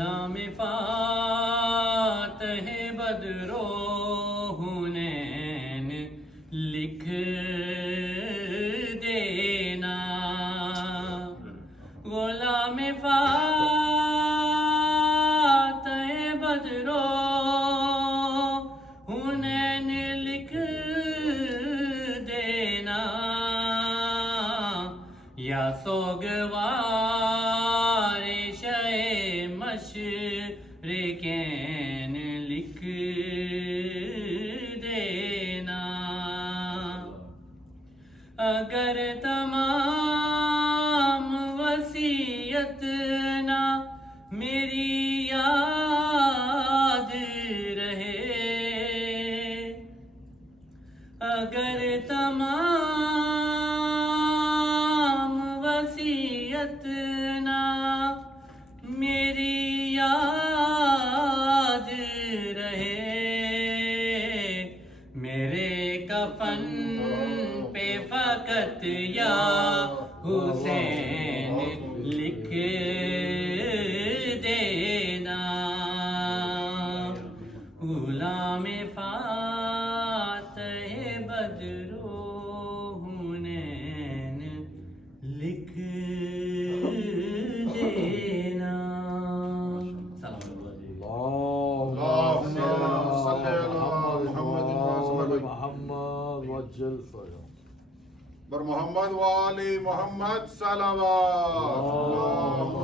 غلام فاتح بدرو حنین لکھ دینا، غلام فاتح بدرو حنین لکھ دینا، یا سوگوار شہ مشرقین لکھ دینا، اگر تمام وصیت نہ میری یاد رہے، اگر تمام وصیت نہ میری یاد رہے، میرے کفن پہ فقط یا حسین لکھ دینا، غلام فاتح بدرو حنین لکھ دینا۔ اللهم صل على محمد وعجل فرجهم بر محمد وآل محمد صلوات، اللهم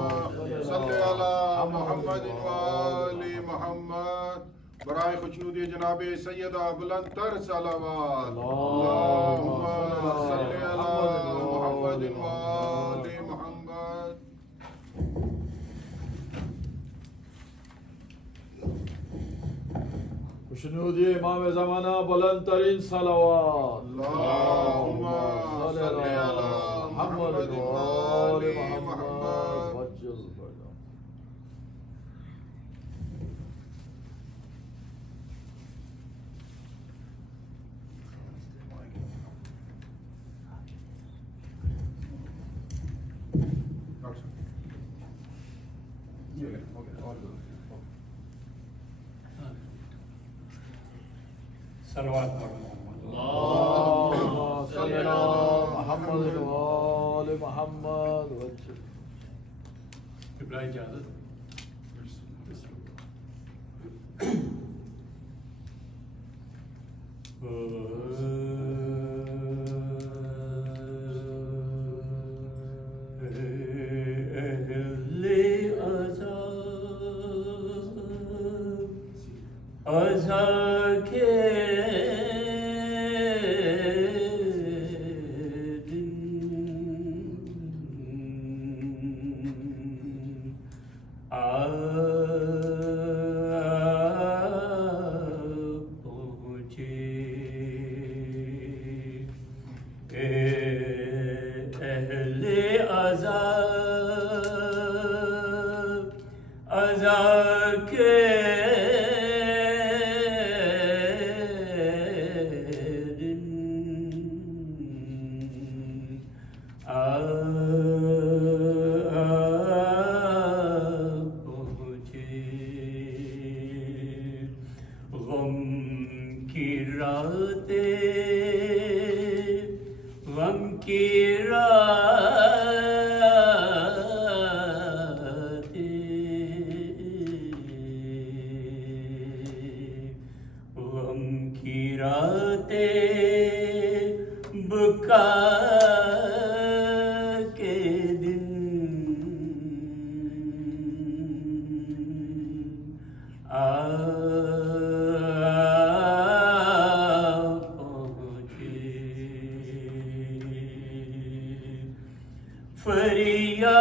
صل على محمد وآل محمد برائے خشنودی جناب سیدہ بلند تر صلوات، اللهم صل على محمد وآل محمد۔ خشنودی امام زمانہ بلند ترین صلوات، اللهم صل على محمد وآل محمد۔ وعجل فرجهم صلوات پڑھو محمد۔ اللهم صل على محمد وآل محمد وعجل۔ ابراہیم اجازت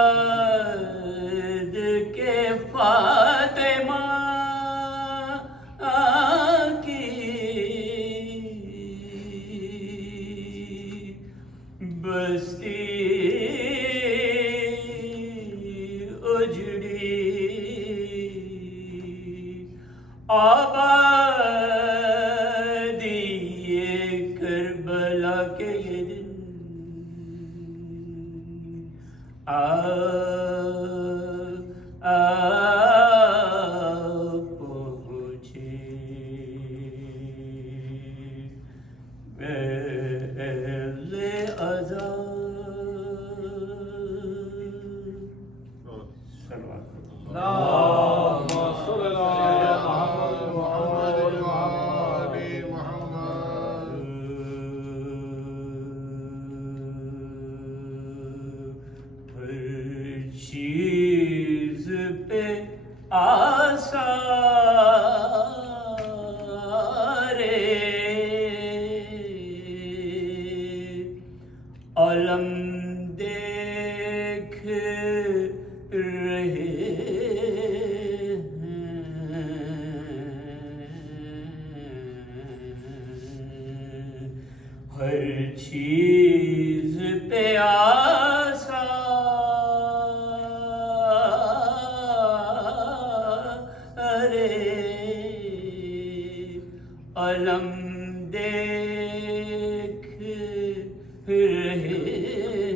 فریاد کے فاطمہ کی بستی اجڑی آبادی کربلا کے یہ دن آ آثارِ عالم دیکھ رہے ہیں، ہر چیز پہ عالم دیکھ رہے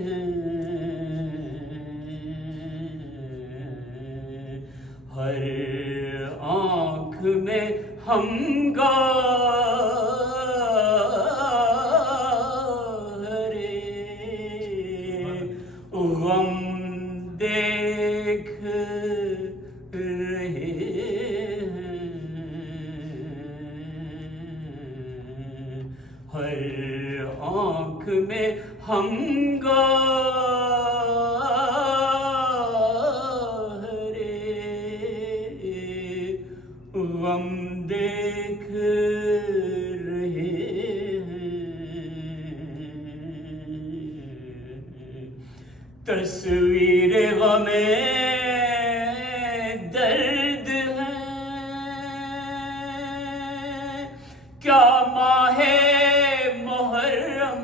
ہیں، ہر آنکھ میں ہم گہرے غم دیکھ رہے ہیں، ہر آنکھ میں ہم گہرے غم دیکھ رہے ہیں، تصویر غم درد ہے، کیا ماہ محرم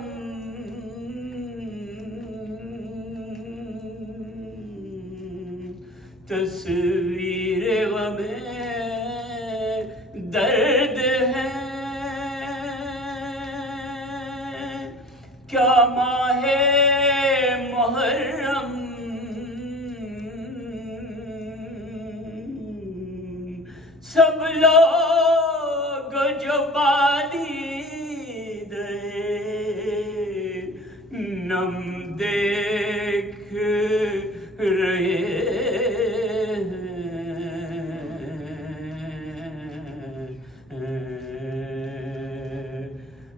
تصویر غم درد ہے، کیا ماہ محرم سب لوگ جو بالید نم دیکھ رہے ہیں،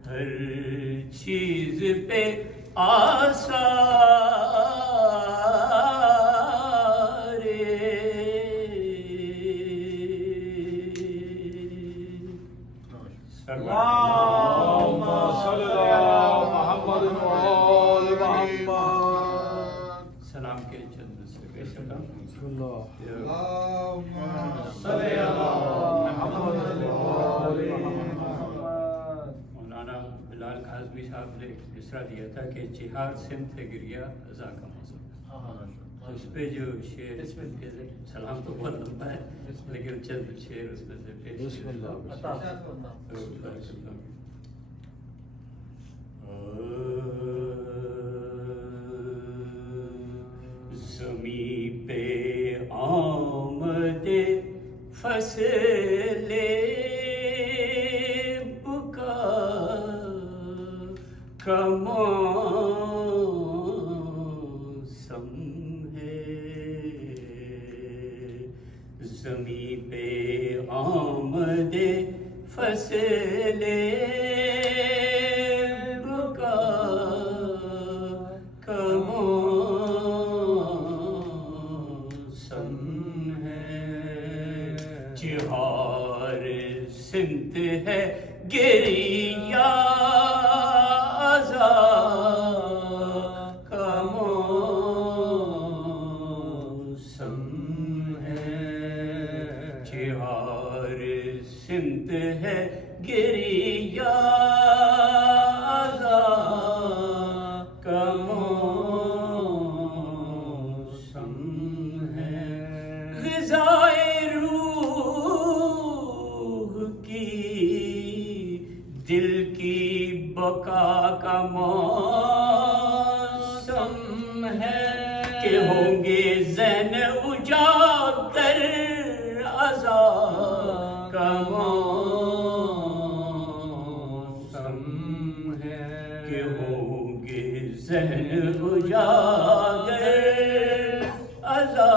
ہر چیز پہ آثار اللهم صل على محمد وآل محمد. سلام کے چند دوسرے پیش کرتا ہوں. اللهم صل على محمد وآل محمد. مولانا بلال کاظمی صاحب نے مصرع دیا تھا کہ جہاد سمت گریا ازا کا موضوع، اس پہ جو شعر سلام تو بہت لمبا ہے لیکن چند شعر اس میں سے پیش بسم اللہ. زمیں پہ آمد فصل بکا کا موسم ہے، زمیں پہ آمد فصل بکا کا موسم ہے، چہار سمت ہے گریا ازا کا موسم ہے، چہار سمت ہے گریا ازا کا موسم ہے، غذائے روح کی دل کی بقا کا موسم ہے، کہ ہوں گے ذہن اجاگر ازا کا موسم ہے، کہ ہوں گے ذہن اجاگر ازا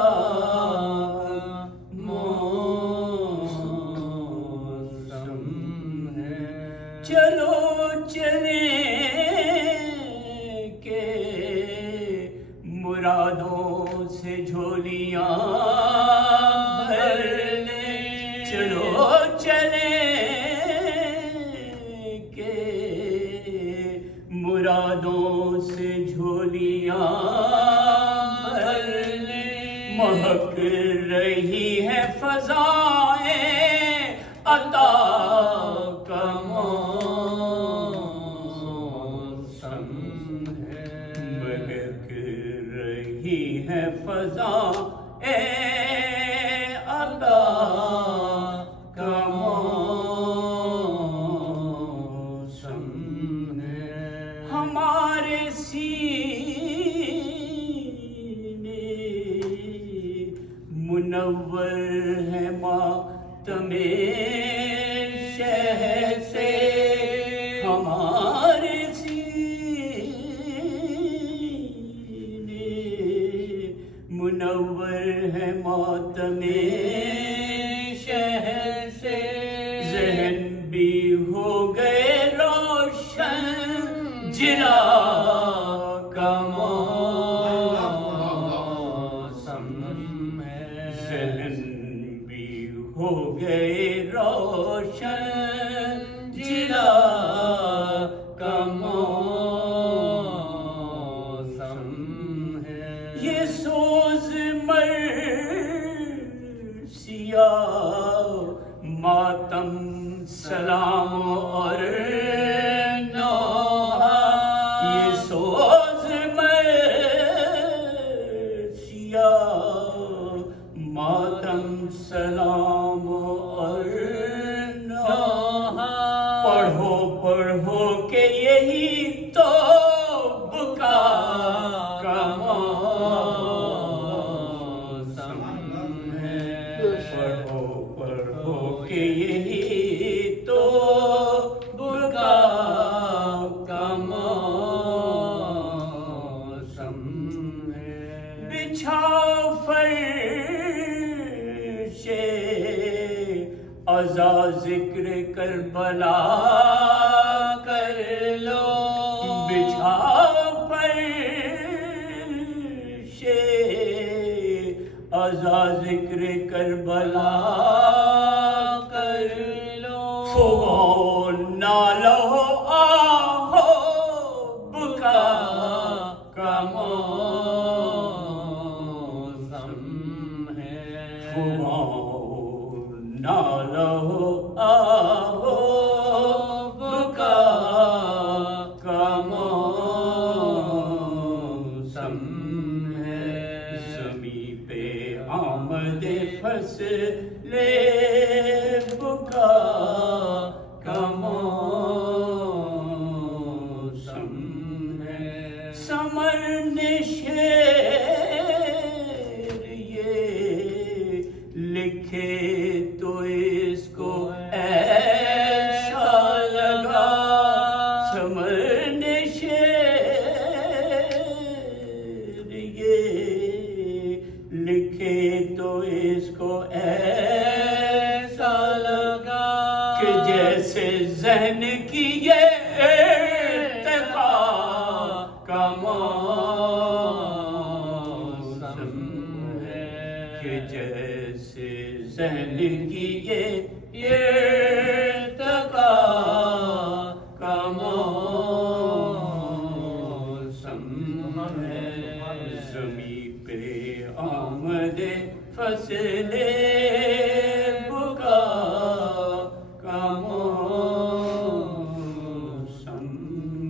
موسم ہے، چلو چلیں کہ مرادوں سے جھولیاں فضائیں عطا کا موسم ہے، مہک رہی ہے فضائیں عطا کا موسم ہے، ہمارے سینے منور ہے ماتم شہ سے، ہمارے سینے منور ہے ماتم شہ سے، ذہن بھی ہو گئے روشن جلا کا موسم ہے، ذہن بھی ہو گئے روشن جلا کا موسم ہے، یہ سوز مرثیہ ماتم سلام اور نوحہ، یہ سوز مرثیہ ماتم سلام اور نوحہ، پڑھو پڑھو کہ یہی تو بکا کا موسم ہے، پڑھو پڑھو کہ یہی تو بکا کا موسم ہے، بچھا فرش عزا ذکر کربلا کر لو، بچھا فرش عزا ذکر کربلا کر لو، فغان نالو آہو بکا کا موسم ہے، فغان نالو آہو بکا کا موسم ہے، زمیں پہ آمد فصل بکا کا موسم ہے، ثمر نشیر یہ لکھے تو اس کو ایسا لگا، ثمر نشیر یہ لکھے تو اس کو ایسا لگا کہ جیسے ذہن کی یہ ارتقا کا موسم ہے، کہ جیسے ذہن کی یہ ارتقا کا موسم ہے، زمیں پہ آمد فصل بکا کا موسم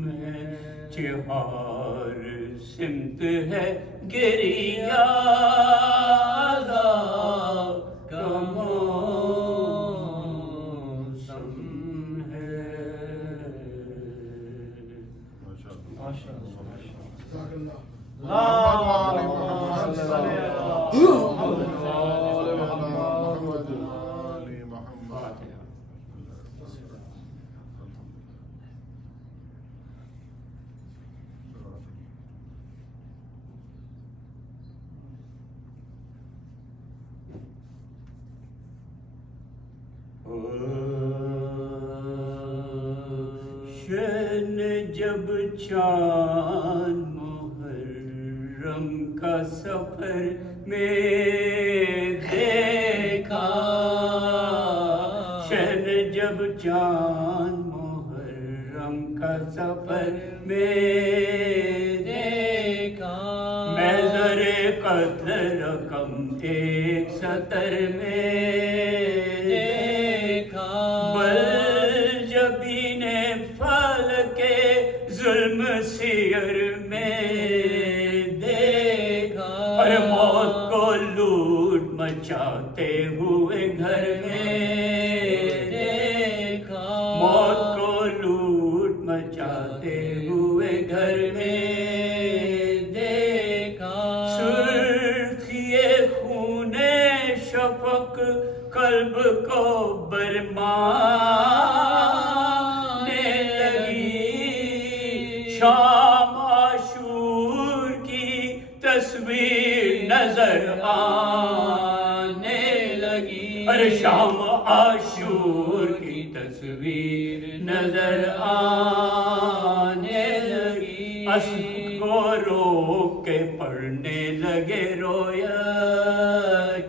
ہے، چہار سمت ہے گریہ کا موسم ہے۔ شن جب چاند محرم کا سفر میں دیکھا، شن جب چاند محرم کا سفر میں دیکھا، محضر قتل رقم 170 میں شفق قلب کو برمانے لگی شام عاشور کی تصویر نظر آنے لگی ارے شام عاشور کی تصویر نظر آنے لگی اسد کو روک کے پڑھنے لگے رویا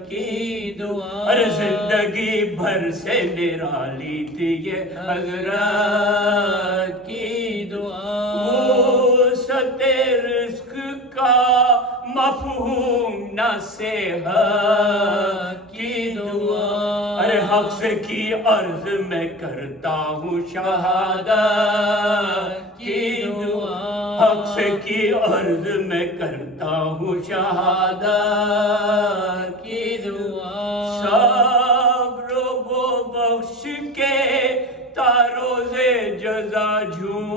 کی دعا ارے زندگی بھر سے نرالی تھی یہ حضرت کی دعا وسعت رزق کا مفہوم نہ صحت کی دعا ارے حق سے کی عرض میں کرتا ہوں شہادت کی دعا حق سے کی عرض میں کرتا ہوں شہادت کی دعا صبر و بخش کے تاروز جزا جھوم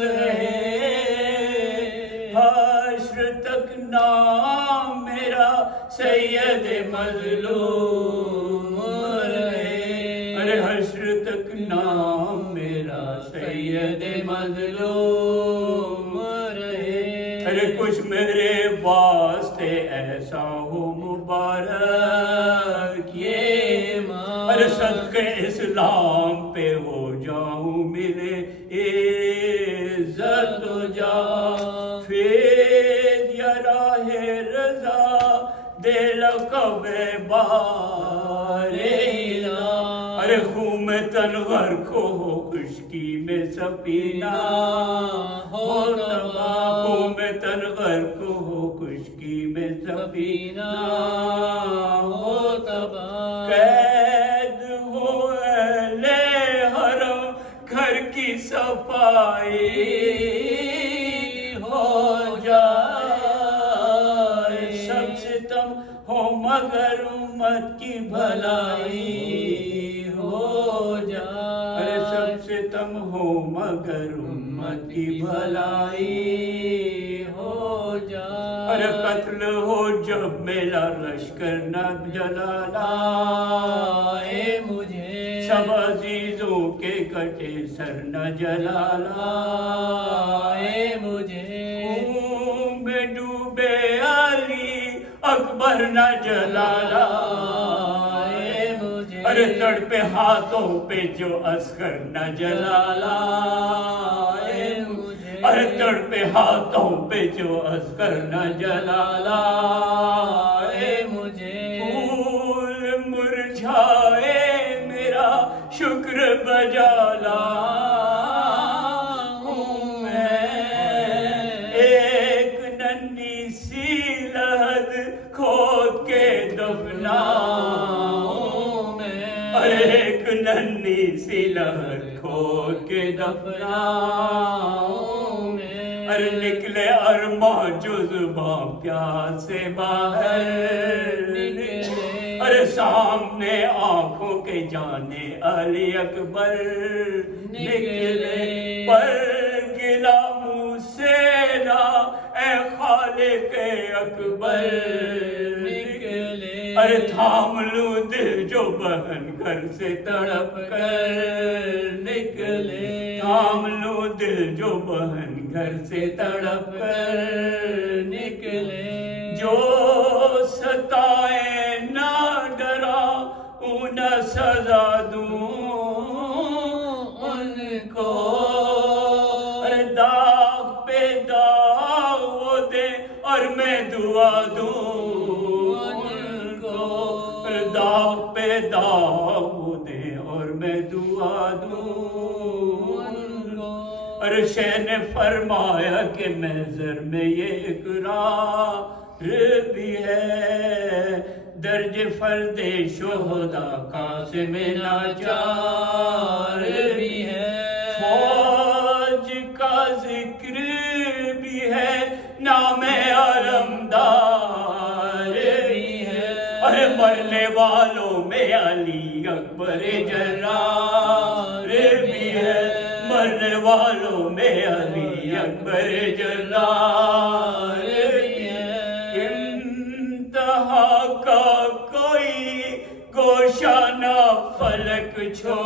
رہے حشر تک نام میرا سید مظلوم رہے ارے حشر تک نام میرا سید مظلوم رہے ارے کچھ میرے واسطے ایسا ہو مبارک یہ ارے صدقے اسلام پہ ہو جاؤں میرے عزت و جا فید یا راہ رضا دے لقب بار الہ ارے خون میں تن غرق ہو خشکی میں سفینہ ہو تباہ خون میں تن غرق ہو خشکی میں سفینہ ہو تباہ قید ہو اہل حرم گھر کی صفائی ہو جائے سب ستم ہو مگر امت کی بھلائی ہو جائے سب ستم ہو مگر امت کی بھلائی ہو جائے ارے قتل ہو جب میرا لشکر نہ جلالا اے مجھے سب عزیزوں کے کٹے سر نہ جلالا اے مجھے میں ڈوبے علی اکبر نہ جلالا اے مجھے ارے تڑپے ہاتھوں پہ جو اصغر نہ جلالا اے مجھے ارے تڑپے ہاتھوں پہ جو اصغر نہ جلالا اے مجھے پھول مرجھائے میرا شکر بجا لاؤں میں ایک ننھی سی لحد کھود کے دفناؤں میں ارے ایک ننھی سی لحد کھود کے دفناؤں میں ارے نکلے ارماں جو زباں پیاس سے باہر نکلے ارے سامنے آنکھوں کے جانے علی اکبر نکلے پر گلا منہ سے نہ اے خالق اکبر نکلے ارے تھام لوں دل جو بہن گھر سے تڑپ کر نکلے تھام لوں دل جو بہن گھر سے تڑپ کر نکلے جو ستائے نہ ڈرا نہ سزا دوں ان کو ارے داغ پہ داغ وہ دے اور میں دعا دوں ان کو ارے داغ پہ داغ وہ دے اور میں دعا دوں ان کو ارے شہ نے فرمایا کہ محضر میں یہ اقرار بھی ہے درج فرد شہدا قاسم ناچار بھی ہے فوج کا ذکر بھی ہے نام علمدار بھی ہے ارے مرنے والوں میں علی اکبر جرار بھی ہے مرنے والوں میں علی اکبر جرار بھی ہے انتہا کا کوئی گوشہ نہ فلک چھوڑے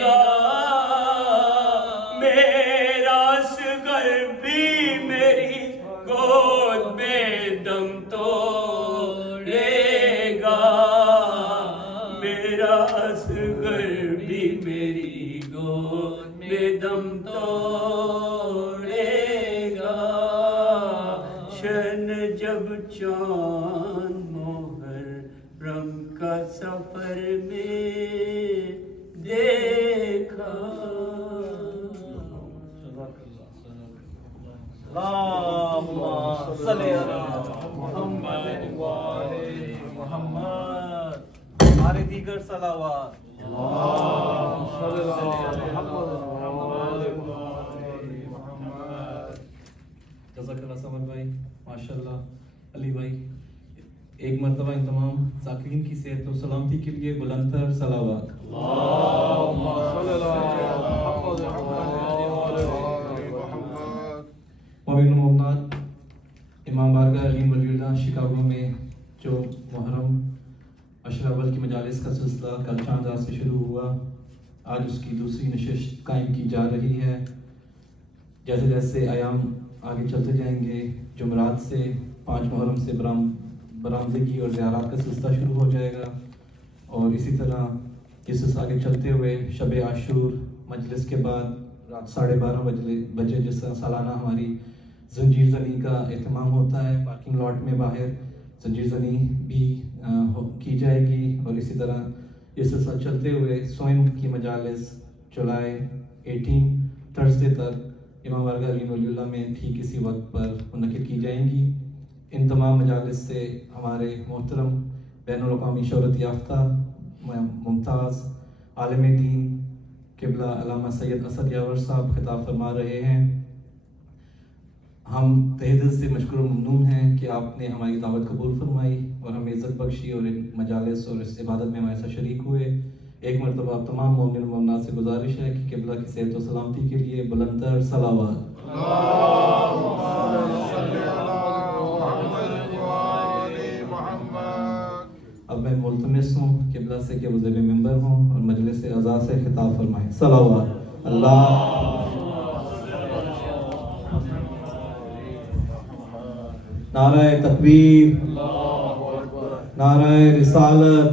گا، میرا اصغر بھی میری گود میں دم توڑے گا، میرا اصغر بھی میری گود میں دم توڑے گا، شن جب چاند محرم کا سفر میں دیکھا، اللہم صلی علی محمد وآل محمد. ہمارے دیگر صلوات. اللہم صلی علی محمد وآل محمد. جزاک اللہ سمر بھائی، ماشاءاللہ. علی بھائی، ایک مرتبہ ان تمام ذاکرین کی صحت و سلامتی کے لیے بلندتر صلوات. اللہم صلی علی محمد وآل محمد. مومن و مومنات، امام بارگاہ علی ولی اللہ شکاگو میں جو محرم عشر اول کی مجالس کا سلسلہ کل چاند رات سے شروع ہوا، آج اس کی دوسری نشست قائم کی جا رہی ہے. جیسے جیسے ایام آگے چلتے جائیں گے، جمعرات سے 5 محرم سے برآمدگی اور زیارات کا سلسلہ شروع ہو جائے گا، اور اسی طرح یہ سلسلہ آگے چلتے ہوئے شب عاشور مجلس کے بعد رات 12:30 بجے جس طرح سالانہ ہماری زنجیر زنی کا اہتمام ہوتا ہے، پارکنگ لاٹ میں باہر زنجیر زنی بھی کی جائے گی، اور اسی طرح یہ سلسلہ چلتے ہوئے سوئم کی مجالس جولائی 18 تھرسڈے تک امام بارگاہ علی ولی اللہ میں ٹھیک اسی وقت پر منعقد کی جائیں گی. ان تمام مجالس سے ہمارے محترم بین الاقوامی شہرت یافتہ ممتاز عالم دین قبلہ علامہ سید اسد یاور صاحب خطاب فرما رہے ہیں. ہم تہہ دل سے مشکور و ممنون ہیں کہ آپ نے ہماری دعوت قبول فرمائی اور ہمیں عزت بخشی اور ان مجالس اور اس عبادت میں ہمارے ساتھ شریک ہوئے. ایک مرتبہ آپ تمام مومن و مومنات سے گزارش ہے کہ قبلہ کی صحت و سلامتی کے لیے بلندتر صلوات. اب میں ملتمس ہوں قبلہ سے کہ وہ زیب ممبر ہوں اور مجلس اعزا سے خطاب فرمائیں. صلوات. اللہ نعرہ تکبیر، نعرہ رسالت،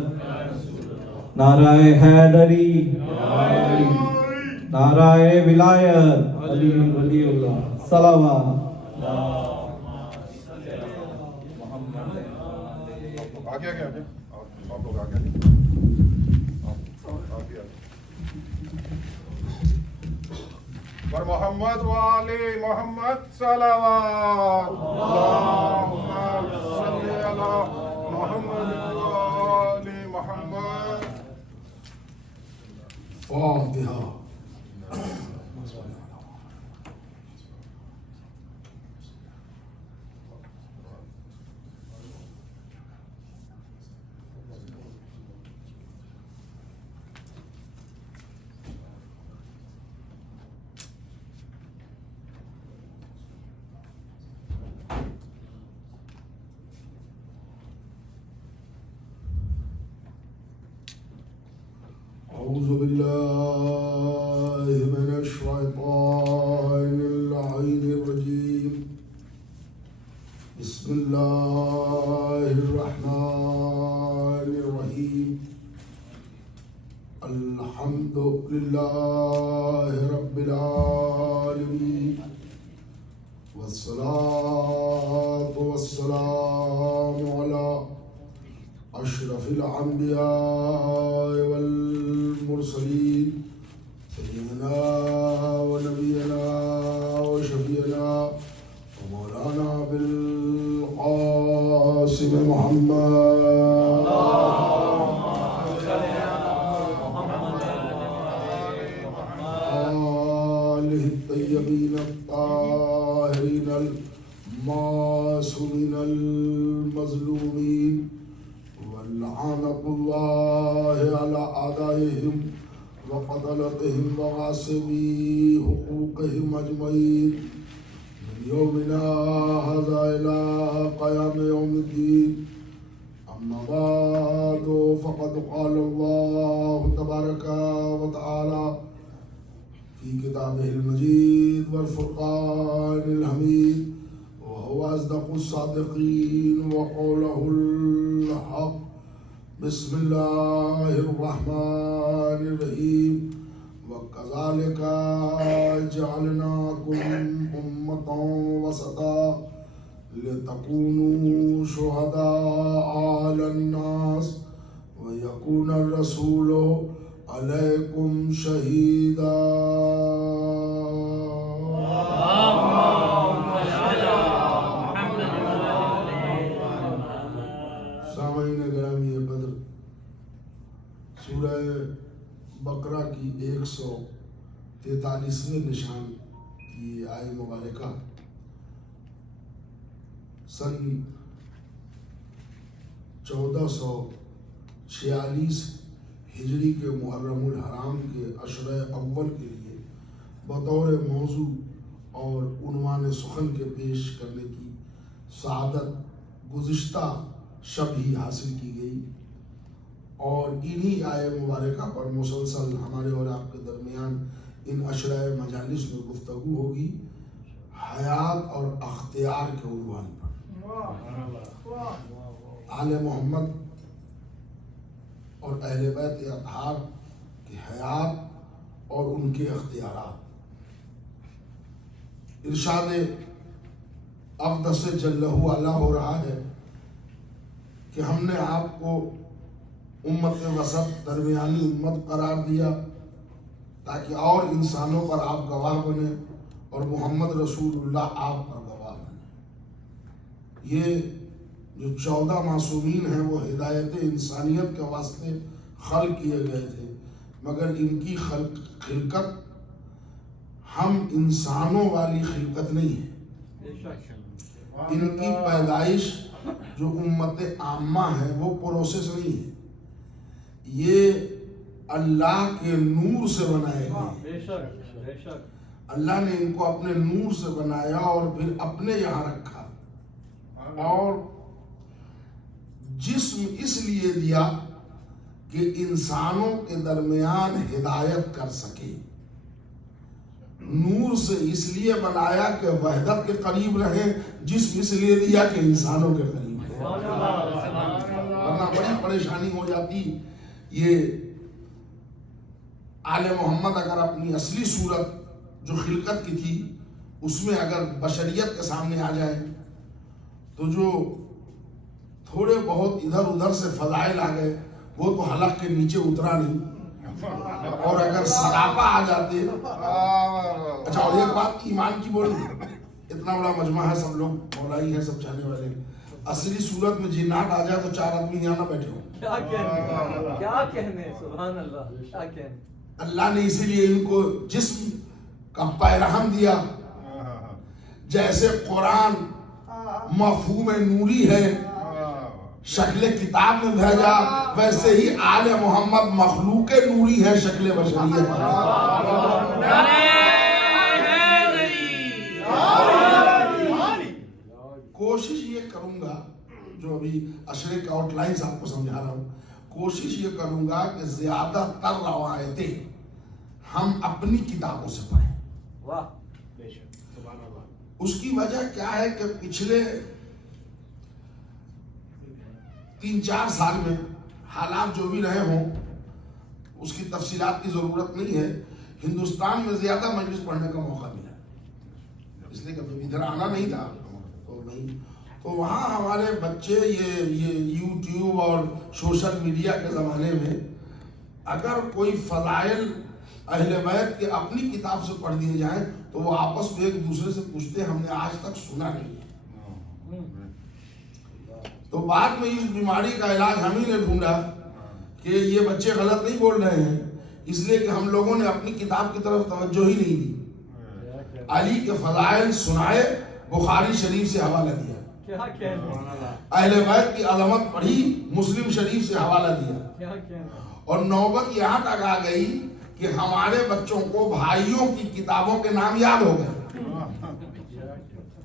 نعرہ حیدری، نعرہ ولایت علی ولی اللہ. صلوات. آگے آگے آگے آپ لوگ آگے محمد والی محمد صلوات. اللہم صلی علی محمد والی محمد. فاتحہ. أعوذ بالله من الشيطان اللعين الرجيم. بسم الله الرحمن الرحيم. الحمد لله رب العالمين، والصلاة والسلام على أشرف الأنبياء والمرسلين سيدنا ونبينا وشفيعنا ومولانا بالقاسم محمد آله الطيبين الطاهرين المعصومين المظلومين، ولعنة الله على أعدائهم وقتلتهم وغاصبي حقوقهم أجمعين، من يومنا هذا إلى قيام يوم الدين. أما بعد فقد قال الله تبارك وتعالى في كتابه المجيد والفرقان الحميد وهو أصدق الصادقين وقوله الحق. بسم الله الرحمن الرحيم. وكذلك جعلناكم أمة وسطا لتكونوا شهداء على الناس ويكون الرسول عليكم شهيدا. سامعین گرامی قدر، سورہ بقرہ کی 143ویں نشان کی آیت مبارکہ سن 1446 ہجری کے محرم الحرام کے عشرہ اول کے لیے بطور موضوع اور عنوان سخن کے پیش کرنے کی سعادت گزشتہ شب ہی حاصل کی گئی، اور انہی آیت مبارکہ پر مسلسل ہمارے اور آپ کے درمیان ان عشرہ مجالس میں گفتگو ہوگی حیات اور اختیار کے عنوان پر۔ آل محمد اور اہل بیت اطہار کی حیات اور ان کے اختیارات۔ ارشاد اقدس جلہ علا ہو رہا ہے کہ ہم نے آپ کو امت وسط درمیانی امت قرار دیا تاکہ اور انسانوں پر آپ گواہ بنے اور محمد رسول اللہ آپ پر گواہ بنے۔ یہ جو 14 معصومین ہیں وہ ہدایت انسانیت کے واسطے خلق کیے گئے تھے، مگر ان کی خلقت ہم انسانوں والی خلقت نہیں ہے۔ ان کی پیدائش جو امت عامہ ہے وہ پروسیس نہیں ہے، یہ اللہ کے نور سے بنائے گئے۔ اللہ نے ان کو اپنے نور سے بنایا اور پھر اپنے یہاں رکھا، اور جسم اس لیے دیا کہ انسانوں کے درمیان ہدایت کر سکے۔ نور سے اس لیے بنایا کہ وحدت کے قریب رہے، جسم اس لیے دیا کہ انسانوں کے قریب رہے، ورنہ بڑی پریشانی ہو جاتی۔ یہ آل محمد اگر اپنی اصلی صورت جو خلقت کی تھی اس میں اگر بشریت کے سامنے آ جائے تو جو تھوڑے بہت ادھر ادھر سے فضائل آ گئے وہ تو حلق کے نیچے اترا نہیں، اور اگر سراپا آ جاتے۔ اچھا، اور ایک بات ایمان کی بولی، اتنا بڑا مجمع ہے، سب لوگ مولائی ہیں، سب چاہنے والے ہیں، اصلی صورت میں جنات آ جائے تو 4 آدمی یہاں نہ بیٹھے ہوں۔ کیا کہنے، سبحان اللہ، کیا کہنے۔ اللہ نے اسی لیے ان کو جسم کا پیرہم دیا۔ جیسے قرآن مفہوم نوری ہے، شکل کتاب میں بھیجا، ویسے ہی آل محمد مخلوق نوری ہے، شکل بشریت۔ کوشش یہ کروں گا، جو ابھی عشرے کے آؤٹ لائنز آپ کو سمجھا رہا ہوں، کوشش یہ کروں گا کہ زیادہ تر روایتیں ہم اپنی کتابوں سے پڑھیں۔ اس کی وجہ کیا ہے کہ پچھلے 3-4 سال میں حالات جو بھی رہے ہوں اس کی تفصیلات کی ضرورت نہیں ہے، ہندوستان میں زیادہ مجلس پڑھنے کا موقع ملا، اس لیے کہ ادھر آنا نہیں تھا تو وہاں ہمارے بچے یہ یوٹیوب اور سوشل میڈیا کے زمانے میں اگر کوئی فضائل اہل بیت کے اپنی کتاب سے پڑھ دیے جائیں تو وہ آپس میں ایک دوسرے سے پوچھتے ہیں، ہم نے آج تک سنا نہیں ہے۔ تو بعد میں اس بیماری کا علاج ہم ہی نے ڈھونڈا کہ یہ بچے غلط نہیں بول رہے ہیں، اس لیے کہ ہم لوگوں نے اپنی کتاب کی طرف توجہ ہی نہیں دی۔ علی کے فضائل سنائے، بخاری شریف سے حوالہ دیا، اہل بیت کی عظمت پڑھی، مسلم شریف سے حوالہ دیا، اور نوبت یہاں تک آ گئی کہ ہمارے بچوں کو بھائیوں کی کتابوں کے نام یاد ہو گئے۔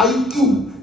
IQ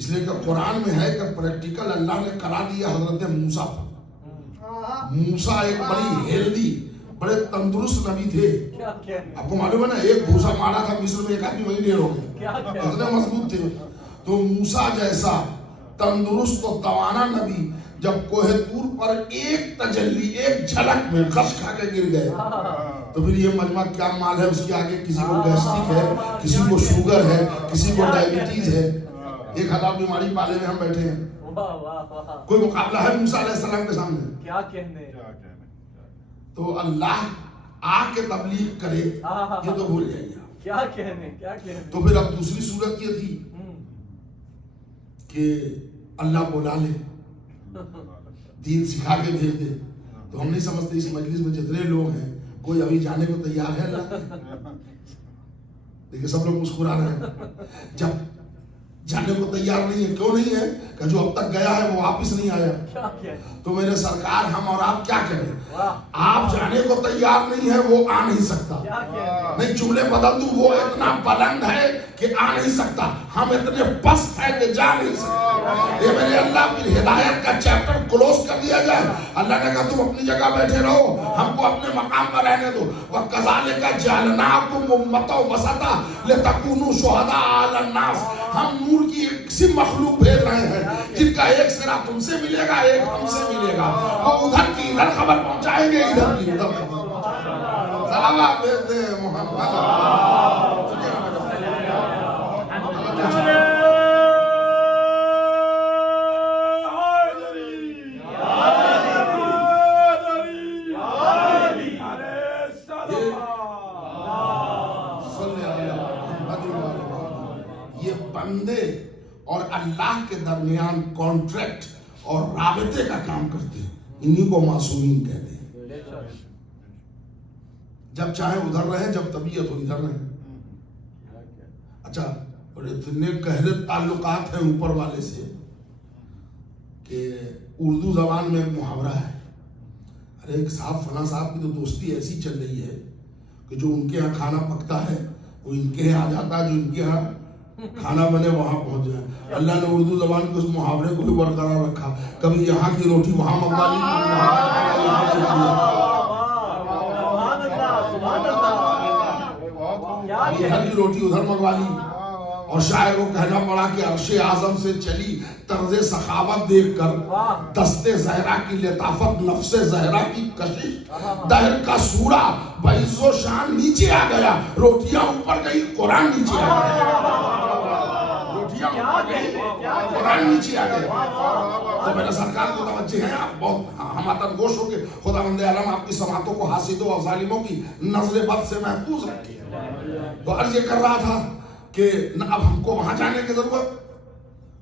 اس لیے کہ قرآن میں ہے کہ پریکٹیکل اللہ نے کرا دیا حضرت موسیٰ پر. موسیٰ ایک بڑی ہیلدی بڑے تندرست نبی تھے. آپ کو معلوم ہے نا ایک بھوسا مارا تھا مصر میں ایک آدمی وہیں ڈھیر ہو گیا, اتنے مضبوط تھے. تو موسیٰ جیسا تندرست و توانا نبی جب کوہ طور پر ایک تجلی ایک جھلک میں غش کھا کے گر گئے تو پھر یہ مجمع کیا مال ہے اس کے آگے. کسی کو گیسٹرک ہے, کسی کو شوگر ہے, کسی کو ڈائبٹیز ہے, 1000 بیماری پالے میں ہم بیٹھے ہیں. کوئی مقابلہ ہے موسیٰ علیہ السلام کے سامنے؟ کیا کہنے. تو اللہ آ کے تبلیغ کرے یہ تو بھول جائیے. کیا کہنے. تو پھر اب دوسری صورت یہ تھی کہ اللہ بلا لے, دین سکھا کے بھیج دے. تو ہم نہیں سمجھتے اس مجلس میں جتنے لوگ ہیں کوئی ابھی جانے کو تیار ہے اللہ. دیکھیں سب لوگ مسکرا رہے ہیں. جب جانے کو تیار نہیں ہے, کیوں نہیں ہے؟ کہ جو اب تک گیا ہے وہ واپس نہیں آیا. تو میرے سرکار ہم اور آپ کیا کریں؟ آپ جانے کو تیار نہیں ہے, وہ آ نہیں سکتا. نہیں جملے بدل دوں, وہ اتنا بلند ہے کہ آ نہیں سکتا, ہم اتنے پست ہیں کہ جا نہیں سکتے. یہ میرے اللہ کی ہدایت کا چیپٹر کلوز کر دیا جائے. اللہ نے کہا تم اپنی جگہ بیٹھے رہو, ہم کو اپنے مقام پر رہنے دو. وَكَذَلِكَ جَعَلْنَاكُمْ أُمَّةً وَسَطًا لِتَكُونُوا شُهَدَاءَ عَلَى النَّاسِ. ہم نور کی ایک قسم مخلوق بھیج رہے ہیں جن کا ایک سرا تم سے ملے گا, ایک ہم سے ملے گا. وہ ادھر کی ادھر خبر پہنچائیں گے, ادھر کی ادھر خبر. صلوات بھیج دے محمد. یہ بندے اور اللہ کے درمیان کانٹریکٹ اور رابطے کا کام کرتے ہیں, انہی کو معصومین کہتے ہیں. جب چاہیں ادھر رہیں, جب طبیعت ہو ادھر رہیں. اچھا, اور اتنے گہرے تعلقات ہیں اوپر والے سے کہ اردو زبان میں ایک محاورہ ہے, ارے ایک صاحب فلاں صاحب کی تو دوستی ایسی چل رہی ہے کہ جو ان کے یہاں کھانا پکتا ہے وہ ان کے یہاں آ جاتا ہے, جو ان کے یہاں کھانا بنے وہاں پہنچ جائے. اللہ نے اردو زبان کے اس محاورے کو بھی برقرار رکھا. کبھی یہاں کی روٹی وہاں منگوا لی, ادھر کی روٹی ادھر منگوا لی. اور شاعر کو کہنا پڑا کہ عرش اعظم سے چلی طرز سخاوت دیکھ کر دست زہرا کی لطافت, نفس زہرا کی کشش, دہر کا سورہ بعز و شان نیچے آ گیا, روٹیاں اوپر گئی قرآن نیچے آ گیا. قرآن نیچے آ گیا. تو میرے سرکار کو توجہ ہے, آپ بہت ہماتن گوش ہو کے خدا مند عالم آپ کی سماعتوں کو حاسدوں اور ظالموں کی نظر بد سے محفوظ رکھے. تو عرض یہ کر رہا تھا کہ نہ اب ہم کو وہاں جانے کی ضرورت,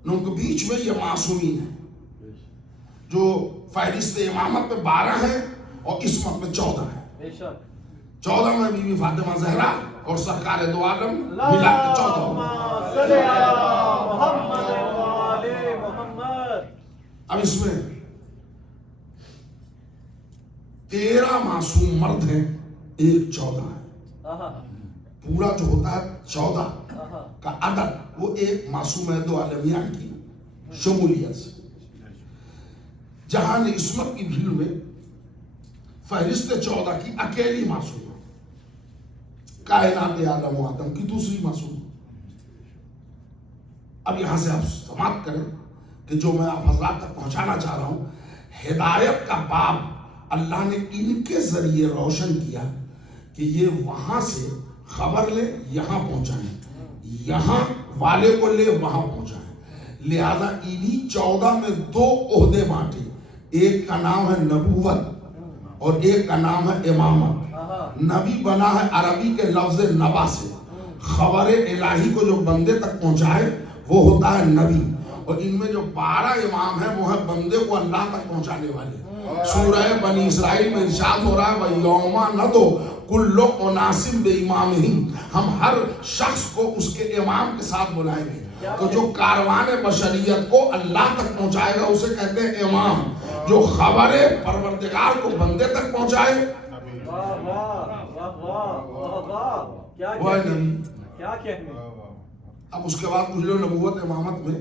نہ ان کے بیچ میں یہ معصومین ہیں جو فہرست امامت میں 12 ہیں اور عصمت میں 14 ہیں. 14 میں بی بی فاطمہ زہرا اور سرکار دو عالم ملا کے 14. اب اس میں 13 معصوم مرد ہیں, ایک 14 ہے. پورا جو ہوتا ہے 14 کا عدد وہ ایک معصوم ہے دو عالمیان کی شمولیت سے. جہاں عصمت کی بھیڑ میں فہرست 14 کی اکیلی معصوم, کائنات عالم و آدم کی دوسری معصوم. اب یہاں سے آپ سماعت کریں کہ جو میں آپ حضرات تک پہنچانا چاہ رہا ہوں, ہدایت کا باب اللہ نے ان کے ذریعے روشن کیا کہ یہ وہاں سے خبر لے یہاں پہنچائیں, یہاں والے کو لے وہاں پہنچائیں. لہذا انہی 14 میں 2 عہدے بانٹے, ایک کا نام ہے نبوت اور ایک کا نام ہے امامت. نبی بنا ہے عربی کے لفظ نبا سے, خبر الہی کو جو بندے تک پہنچائے وہ ہوتا ہے نبی. اور ان میں جو 12 امام ہیں وہ ہیں بندے کو اللہ تک پہنچانے والے. سورہ بنی اسرائیل میں ارشاد ہو رہا ہے وَيَوْمَ نَدْعُو کُلَّ أُنَاسٍ بِإِمَامِهِمْ, ہم ہر شخص کو اس کے امام کے ساتھ بلائیں گے. تو جو کاروان بشریت کو اللہ تک پہنچائے گا اسے کہتے ہیں امام. جو خبر پروردگار کو بندے تک پہنچائے وہ ہے نبی. اب اس کے بعد کچھ لوگ نبوت امامت میں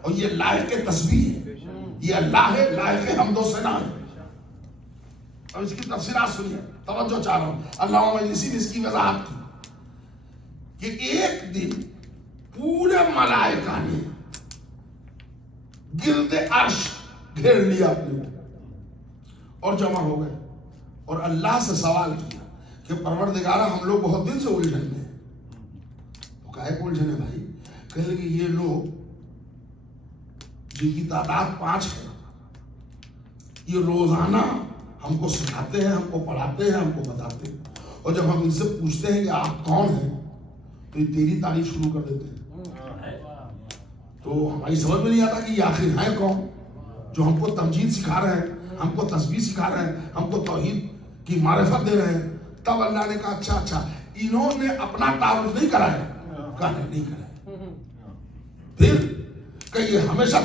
اور یہ لائق تسبیح ہے، یہ اللہ ہے لائق حمد و ثنا ہے. اب اس کی تفسیرات سنیے، توجہ چاہ رہا ہوں. علامہ مجلسی نے اس کی وضاحت کی کہ ایک دن پورے ملائکہ نے گرد عرش گھیر لیا اپنے اور جمع ہو گئے اور اللہ سے سوال کیا کہ پروردگارہ ہم لوگ بہت دن سے الجھن میں ہیں. تو کہے کہ الجھن ہے بھائی؟ کہنے لگے یہ لوگ جن کی تعداد 5 ہے، یہ روزانہ ہم کو سکھاتے ہیں، ہم کو پڑھاتے ہیں، ہم کو بتاتے ہیں، اور جب ہم ان سے پوچھتے ہیں کہ آپ کون ہیں تو یہ تیری تعریف شروع کر دیتے ہیں. تو ہماری سمجھ میں نہیں آتا کہ یہ آخر ہیں کون جو ہم کو تمجید سکھا رہے ہیں، ہم کو تسبیح سکھا رہے ہیں، ہم کو توحید کی معرفت دے رہے ہیں. تب اللہ نے کہا اچھا انہوں نے اپنا تعارف نہیں کرایا. کہا نہیں کرایا. پھر کہ یہ ہمیشہ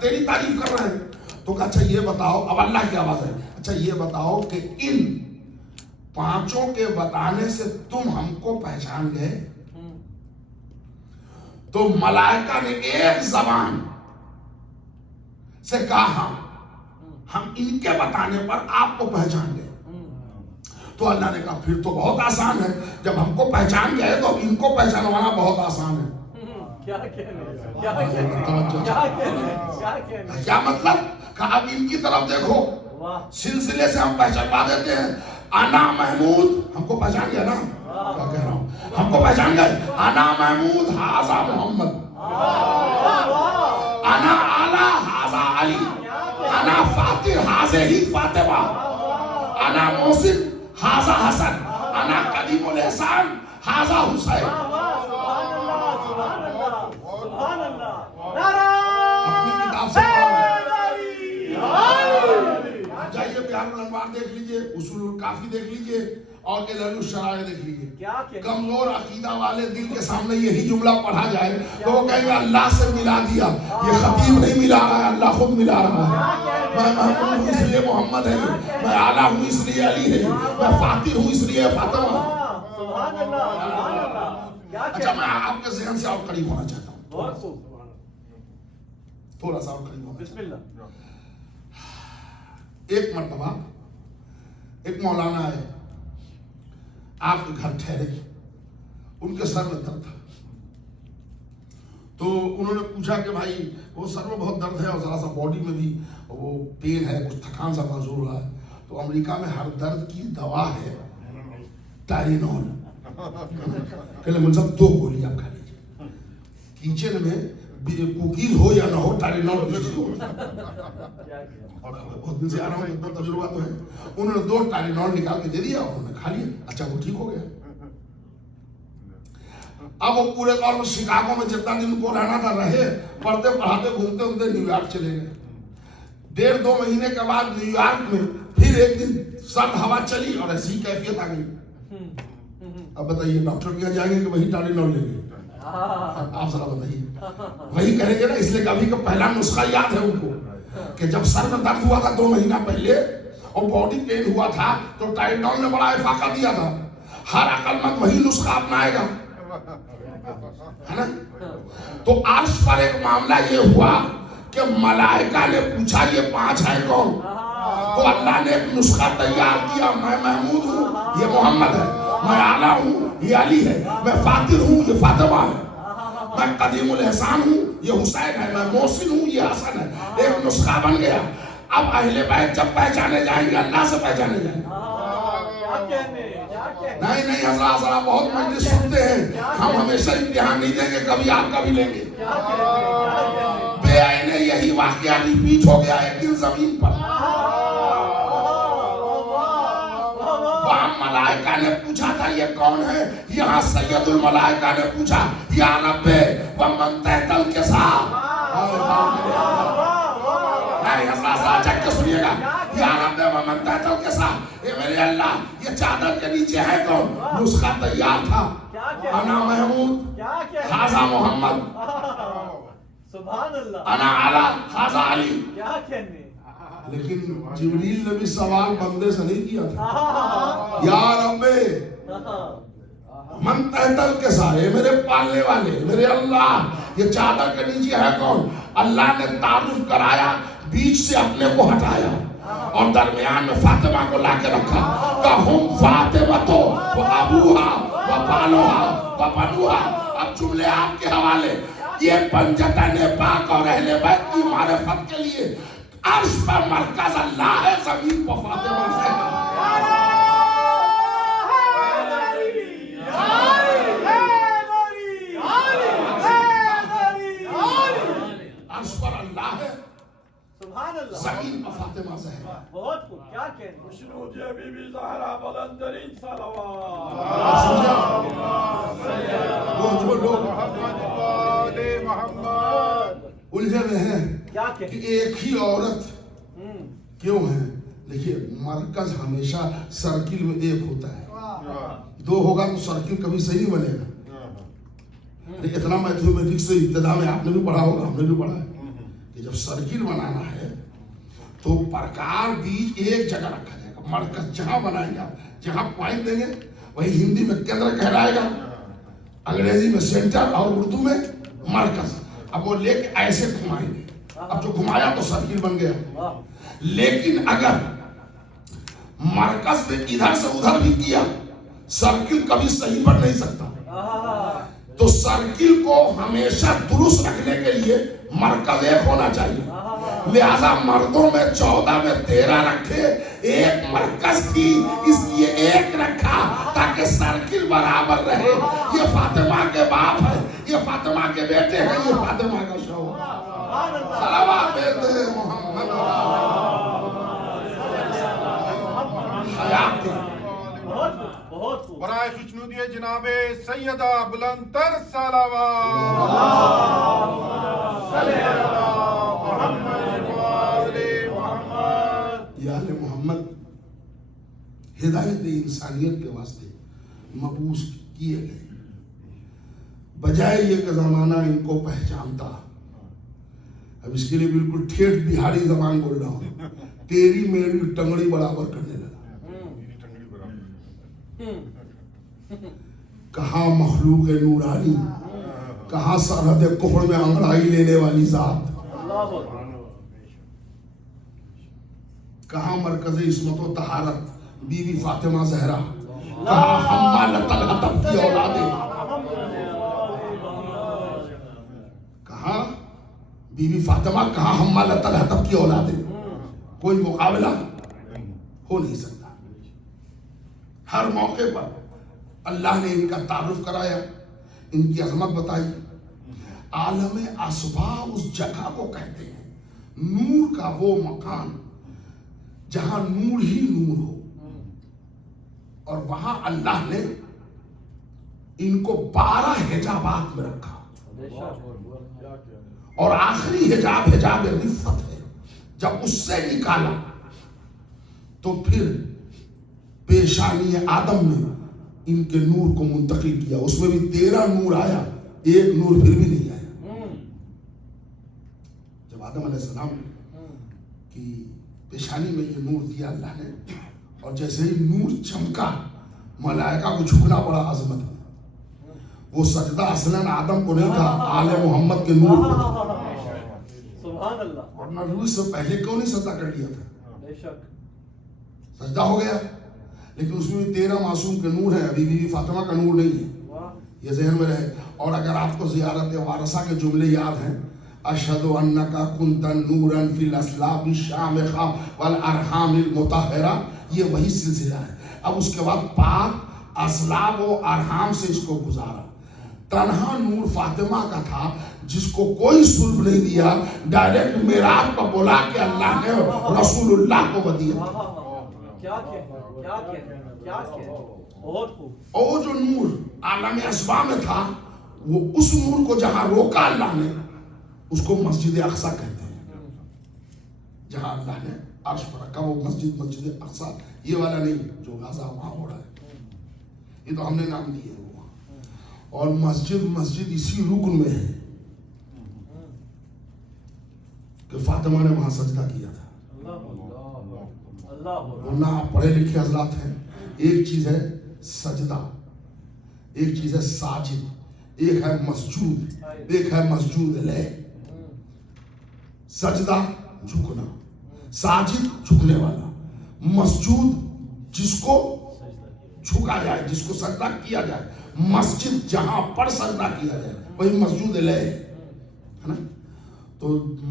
تیری تعریف کر رہے ہیں. تو کہا اچھا یہ بتاؤ، اب اللہ کی آواز ہے، اچھا یہ بتاؤ کہ ان 5 کے بتانے سے تم ہم کو پہچان گئے؟ تو ملائکہ نے ایک زبان سے کہا ہم ان کے بتانے پر آپ کو پہچان گئے. تو اللہ نے کہا پھر تو بہت آسان ہے، جب ہم کو پہچان گئے تو ان کو پہچانوانا بہت آسان ہے. کیا مطلب؟ کہا اب ان کی طرف دیکھو، سلسلے سے ہم پہچانوا دیتے ہیں. انا محمود، ہم کو پہچان گیا نا؟ کیا کہہ رہا ہوں؟ ہم کو پہچان گئے. انا محمود ھذا محمد، انا اعلی ھذا علی، انا فاطر ھذا ہی فاطمہ، انا محسن ھذا حسن، انا قدیم الاحسان ھذا حسین. اپنی کتاب سے جائیے بیان الانوار دیکھ لیجئے، اصول الکافی دیکھ لیجئے اور علل الشرائع دیکھ لیجئے. کمزور عقیدہ والے دل کے سامنے یہی جملہ پڑھا جائے تو وہ کہیں گے اللہ سے ملا دیا. یہ خطیب نہیں ملا رہا ہے، اللہ خود ملا رہا ہے. میں محمود ہوں اس لیے محمد ہے، میں اعلیٰ ہوں اس لیے علی ہے، میں فاتر ہوں اس لیے فاطمہ. اچھا میں آپ کے ذہن سے اور قریب ہونا چاہتا ہوں، تھوڑا سا اور قریب ہونا. بسم اللہ. ایک مرتبہ ایک مولانا ہے، آپ کے گھر ٹھہرے، ان کے سر میں درد تھا. تو انہوں نے پوچھا کہ بھائی وہ سر میں بہت درد ہے اور ذرا سا باڈی میں بھی وہ پین ہے، کچھ تھکان سا محسوس ہو رہا ہے. تو امریکہ میں ہر درد کی دوا ہے ٹائرینول. کہ مجھ سے 2 گولی آپ کھا لیجیے، کچن میں کوکیز ہو یا نہ ہو ٹائرینول بہت دن سے آ رہا ہوں، اتنا تجربہ تو ہے. انہوں نے 2 ٹائرینول نکال کے دے دیا، انہوں نے کھا لیا. اچھا وہ ٹھیک ہو گیا. اب وہ پورے طور پر شکاگو میں جتنا دن کو رہنا تھا رہے، پڑھتے پڑھاتے گھومتے گھومتے نیو یارک چلے گئے. 1.5-2 مہینے کے بعد نیو یارک میں پھر ایک دن سرد ہوا چلی اور ایسی کیفیت آ گئی. اب بتائیے ڈاکٹر کیا جائیں گے کہ وہی ٹائرینول لیں گے؟ آپ ذرا بتائیے. وہی کریں گے نا. اس لیے کبھی کہ پہلا نسخہ یاد ہے ان کو کہ جب سر میں درد ہوا تھا 2 مہینہ پہلے اور باڈی پین ہوا تھا تو ٹائرینول نے بڑا افاقہ دیا تھا. ہر عقل مند وہی نسخہ اپنائے گا، ہے نا. تو عرش پر ایک معاملہ یہ ہوا کہ ملائکہ نے پوچھا یہ 5 ہے کون؟ تو اللہ نے ایک نسخہ تیار کیا. میں محمود ہوں، یہ محمد ہے. میں اعلیٰ ہوں، یہ علی ہے. میں فاتر ہوں، یہ فاطمہ ہے. میں قدیم الاحسان ہوں، یہ حسین ہے. میں محسن ہوں، یہ حسن ہے. ایک نسخہ بن گیا. اب اہل بیت جب پہچانے جائیں گے اللہ سے پہچانے جائیں گے. نہیں حضرات ذرا بہت مجلس سنتے ہیں، ہم ہمیشہ امتحان نہیں دیں گے، کبھی آپ کا بھی لیں گے. بے آئینے یہی واقعہ ریپیٹ ہو گیا ایک دن زمین پر. وہاں ملائکہ نے پوچھا تھا یہ کون ہے، یہاں سید الملائکہ نے پوچھا یا رب ومن تحت الکساء. نہیں حضرات ذرا جگ کے سنیے گا. یا رب ومن تحت الکساء، اے میرے اللہ یہ چادر کے نیچے ہے کون؟ نسخہ تیار تھا. انا محمود ھذا محمد، انا اعلیٰ ھذا علی. لیکن جبریل نے بھی سوال بندے سے نہیں کیا تھا. یا رب من تحتل کے سائے، میرے پالنے والے، میرے اللہ، یہ چادر کے نیچے ہے کون؟ اللہ نے تعارف کرایا، بیچ سے اپنے کو ہٹایا اور درمیان میں فاطمہ کو لا کے رکھا کہ ہم فاطمہ تو وہ ابوہا وہ بالوہا وہ بنوہا۔ اب جملے آپ کے حوالے، یہ پنجتن پاک اور اہل بیت کی معرفت کے لیے عرش پر مرکز اللہ ہے، زمین پر فاطمہ زہرا۔ عرش پر اللہ ہے، سبحان اللہ، زمین پر فاطمہ زہرا۔ بہت خوب، کیا کہنے۔ خوشنود یہ بی بی زہرا بلند ترین صلوات۔ وہ جو لوگ محمد وآل محمد الجھے ہوئے ہیں کیا کہ کہنے۔ ایک ہی عورت کیوں ہے؟ دیکھیے مرکز ہمیشہ سرکل میں ایک ہوتا ہے، دو ہوگا تو سرکل کبھی صحیح نہیں بنے گا۔ اتنا میتھمیٹکس سے ابتدا میں آپ نے بھی پڑھا ہوگا، ہم نے بھی پڑھا ہے کہ جب سرکل بنانا ہے تو پرکار بیج ایک جگہ رکھا جائے گا، مرکز جہاں بنائیں گے، جہاں پوائنٹ دیں گے وہی ہندی میں کیندر کہلائے گا، انگریزی میں سینٹر اور اردو میں مرکز۔ اب وہ لے کے ایسے گھمائیں گے، اب جو گھمایا تو سرکل بن گیا۔ لیکن اگر مرکز میں ادھر سے ادھر بھی کیا سرکل کبھی صحیح بن نہیں سکتا۔ تو سرکل کو ہمیشہ درست رکھنے کے لیے مرکز ایک ہونا چاہیے، لہذا مردوں میں 14 میں 13 رکھے، ایک مرکز تھی اس لیے ایک رکھا تاکہ سرکل برابر رہے۔ یہ فاطمہ کے باپ ہے، یہ فاطمہ کے بیٹے ہیں، یہ فاطمہ کا شوہر ہے۔ صلوات بیٹے محمد حیات بہت خوب۔ برائے خوشنودی جناب سیدہ بلند تر صلوات محمد وآل محمد۔ یا آل محمد ہدایت انسانیت کے واسطے مبعوث کیے گئے، بجائے یہ کہ زمانہ ان کو پہچانتا۔ اب اس کے لیے بالکل ٹھیٹ بہاری زبان بول رہا ہوں، تیری میری ٹنگڑی برابر کرنے لگا۔ کہاں مخلوق نورانی، کہاں سرحد کفر میں انگڑائی لینے والی ذات، کہاں مرکز عصمت و طہارت بی بی فاطمہ زہرا، کہاں حمالۃ الحطب کی اولادیں، کہاں بی بی فاطمہ، کہاں حمالۃ الحطب کی اولادیں۔ کوئی مقابلہ ہو نہیں سکتا۔ ہر موقع پر اللہ نے ان کا تعارف کرایا، ان کی عظمت بتائی۔ عالم اسباب اس جگہ کو کہتے ہیں، نور کا وہ مکان جہاں نور ہی نور ہو، اور وہاں اللہ نے ان کو 12 حجابات میں رکھا، اور آخری حجاب حجاب رفت ہے۔ جب اس سے نکالا تو پھر پیشانی آدم میں ان کے نور کو منتقل کیا، اس میں بھی 13 نور آیا، ایک نور پھر بھی نہیں آیا۔ جب آدم علیہ السلام کی پیشانی میں یہ نور دیا اللہ نے، اور جیسے ہی نور چمکا ملائکہ کو جھکنا پڑا عظمت میں۔ وہ سجدہ اصلاً آدم کو نہیں تھا، آل محمد کے نور کو تھا۔ سبحان اللہ۔ ورنہ روح سے پہلے کیوں نہیں سجدہ کر لیا تھا؟ بے شک سجدہ ہو گیا، لیکن اس میں 13 معصوم کے نور ہیں، ابھی بی بی فاطمہ کا نور نہیں ہے، یہ ذہن میں رہے۔ اور اگر آپ کو زیارت وارثہ کے جملے یاد ہیں، اشہد انک کنت نورا فی الاسلاب الشامخہ والارحام المطہرہ، یہ وہی سلسلہ ہے۔ اب اس کے بعد پاک اسلاب و ارحام سے اس کو گزارا۔ تنہا نور فاطمہ کا تھا جس کو کوئی سلب نہیں دیا، ڈائریکٹ معراج پر بولا کہ اللہ نے رسول اللہ کو دیا۔ کیا بہت خوب۔ اور جو نور عالم اسبا میں تھا، وہ اس نور کو جہاں روکا اللہ نے، اس کو مسجد اقصی کہتے ہیں۔ جہاں اللہ نے عرش پر رکھا وہ مسجد اقصی، یہ والا نہیں جو غزہ وہاں ہو رہا ہے، یہ تو ہم نے نام دیے وہاں۔ اور مسجد اسی رکن میں ہے کہ فاطمہ نے وہاں سجدہ کیا تھا۔ ورنہ آپ پڑھے لکھے حضرات ہیں، ایک چیز ہے سجدہ، ایک چیز ہے ساجد, ایک ہے مسجود, ایک ہے مسجود لے. سجدہ جھکنا, ساجد جھکنے والا, مسجود جس کو جھکا جائے, جس کو سجدہ کیا جائے. مسجد جہاں پر سجدہ کیا جائے وہی مسجود لے ہے نا. تو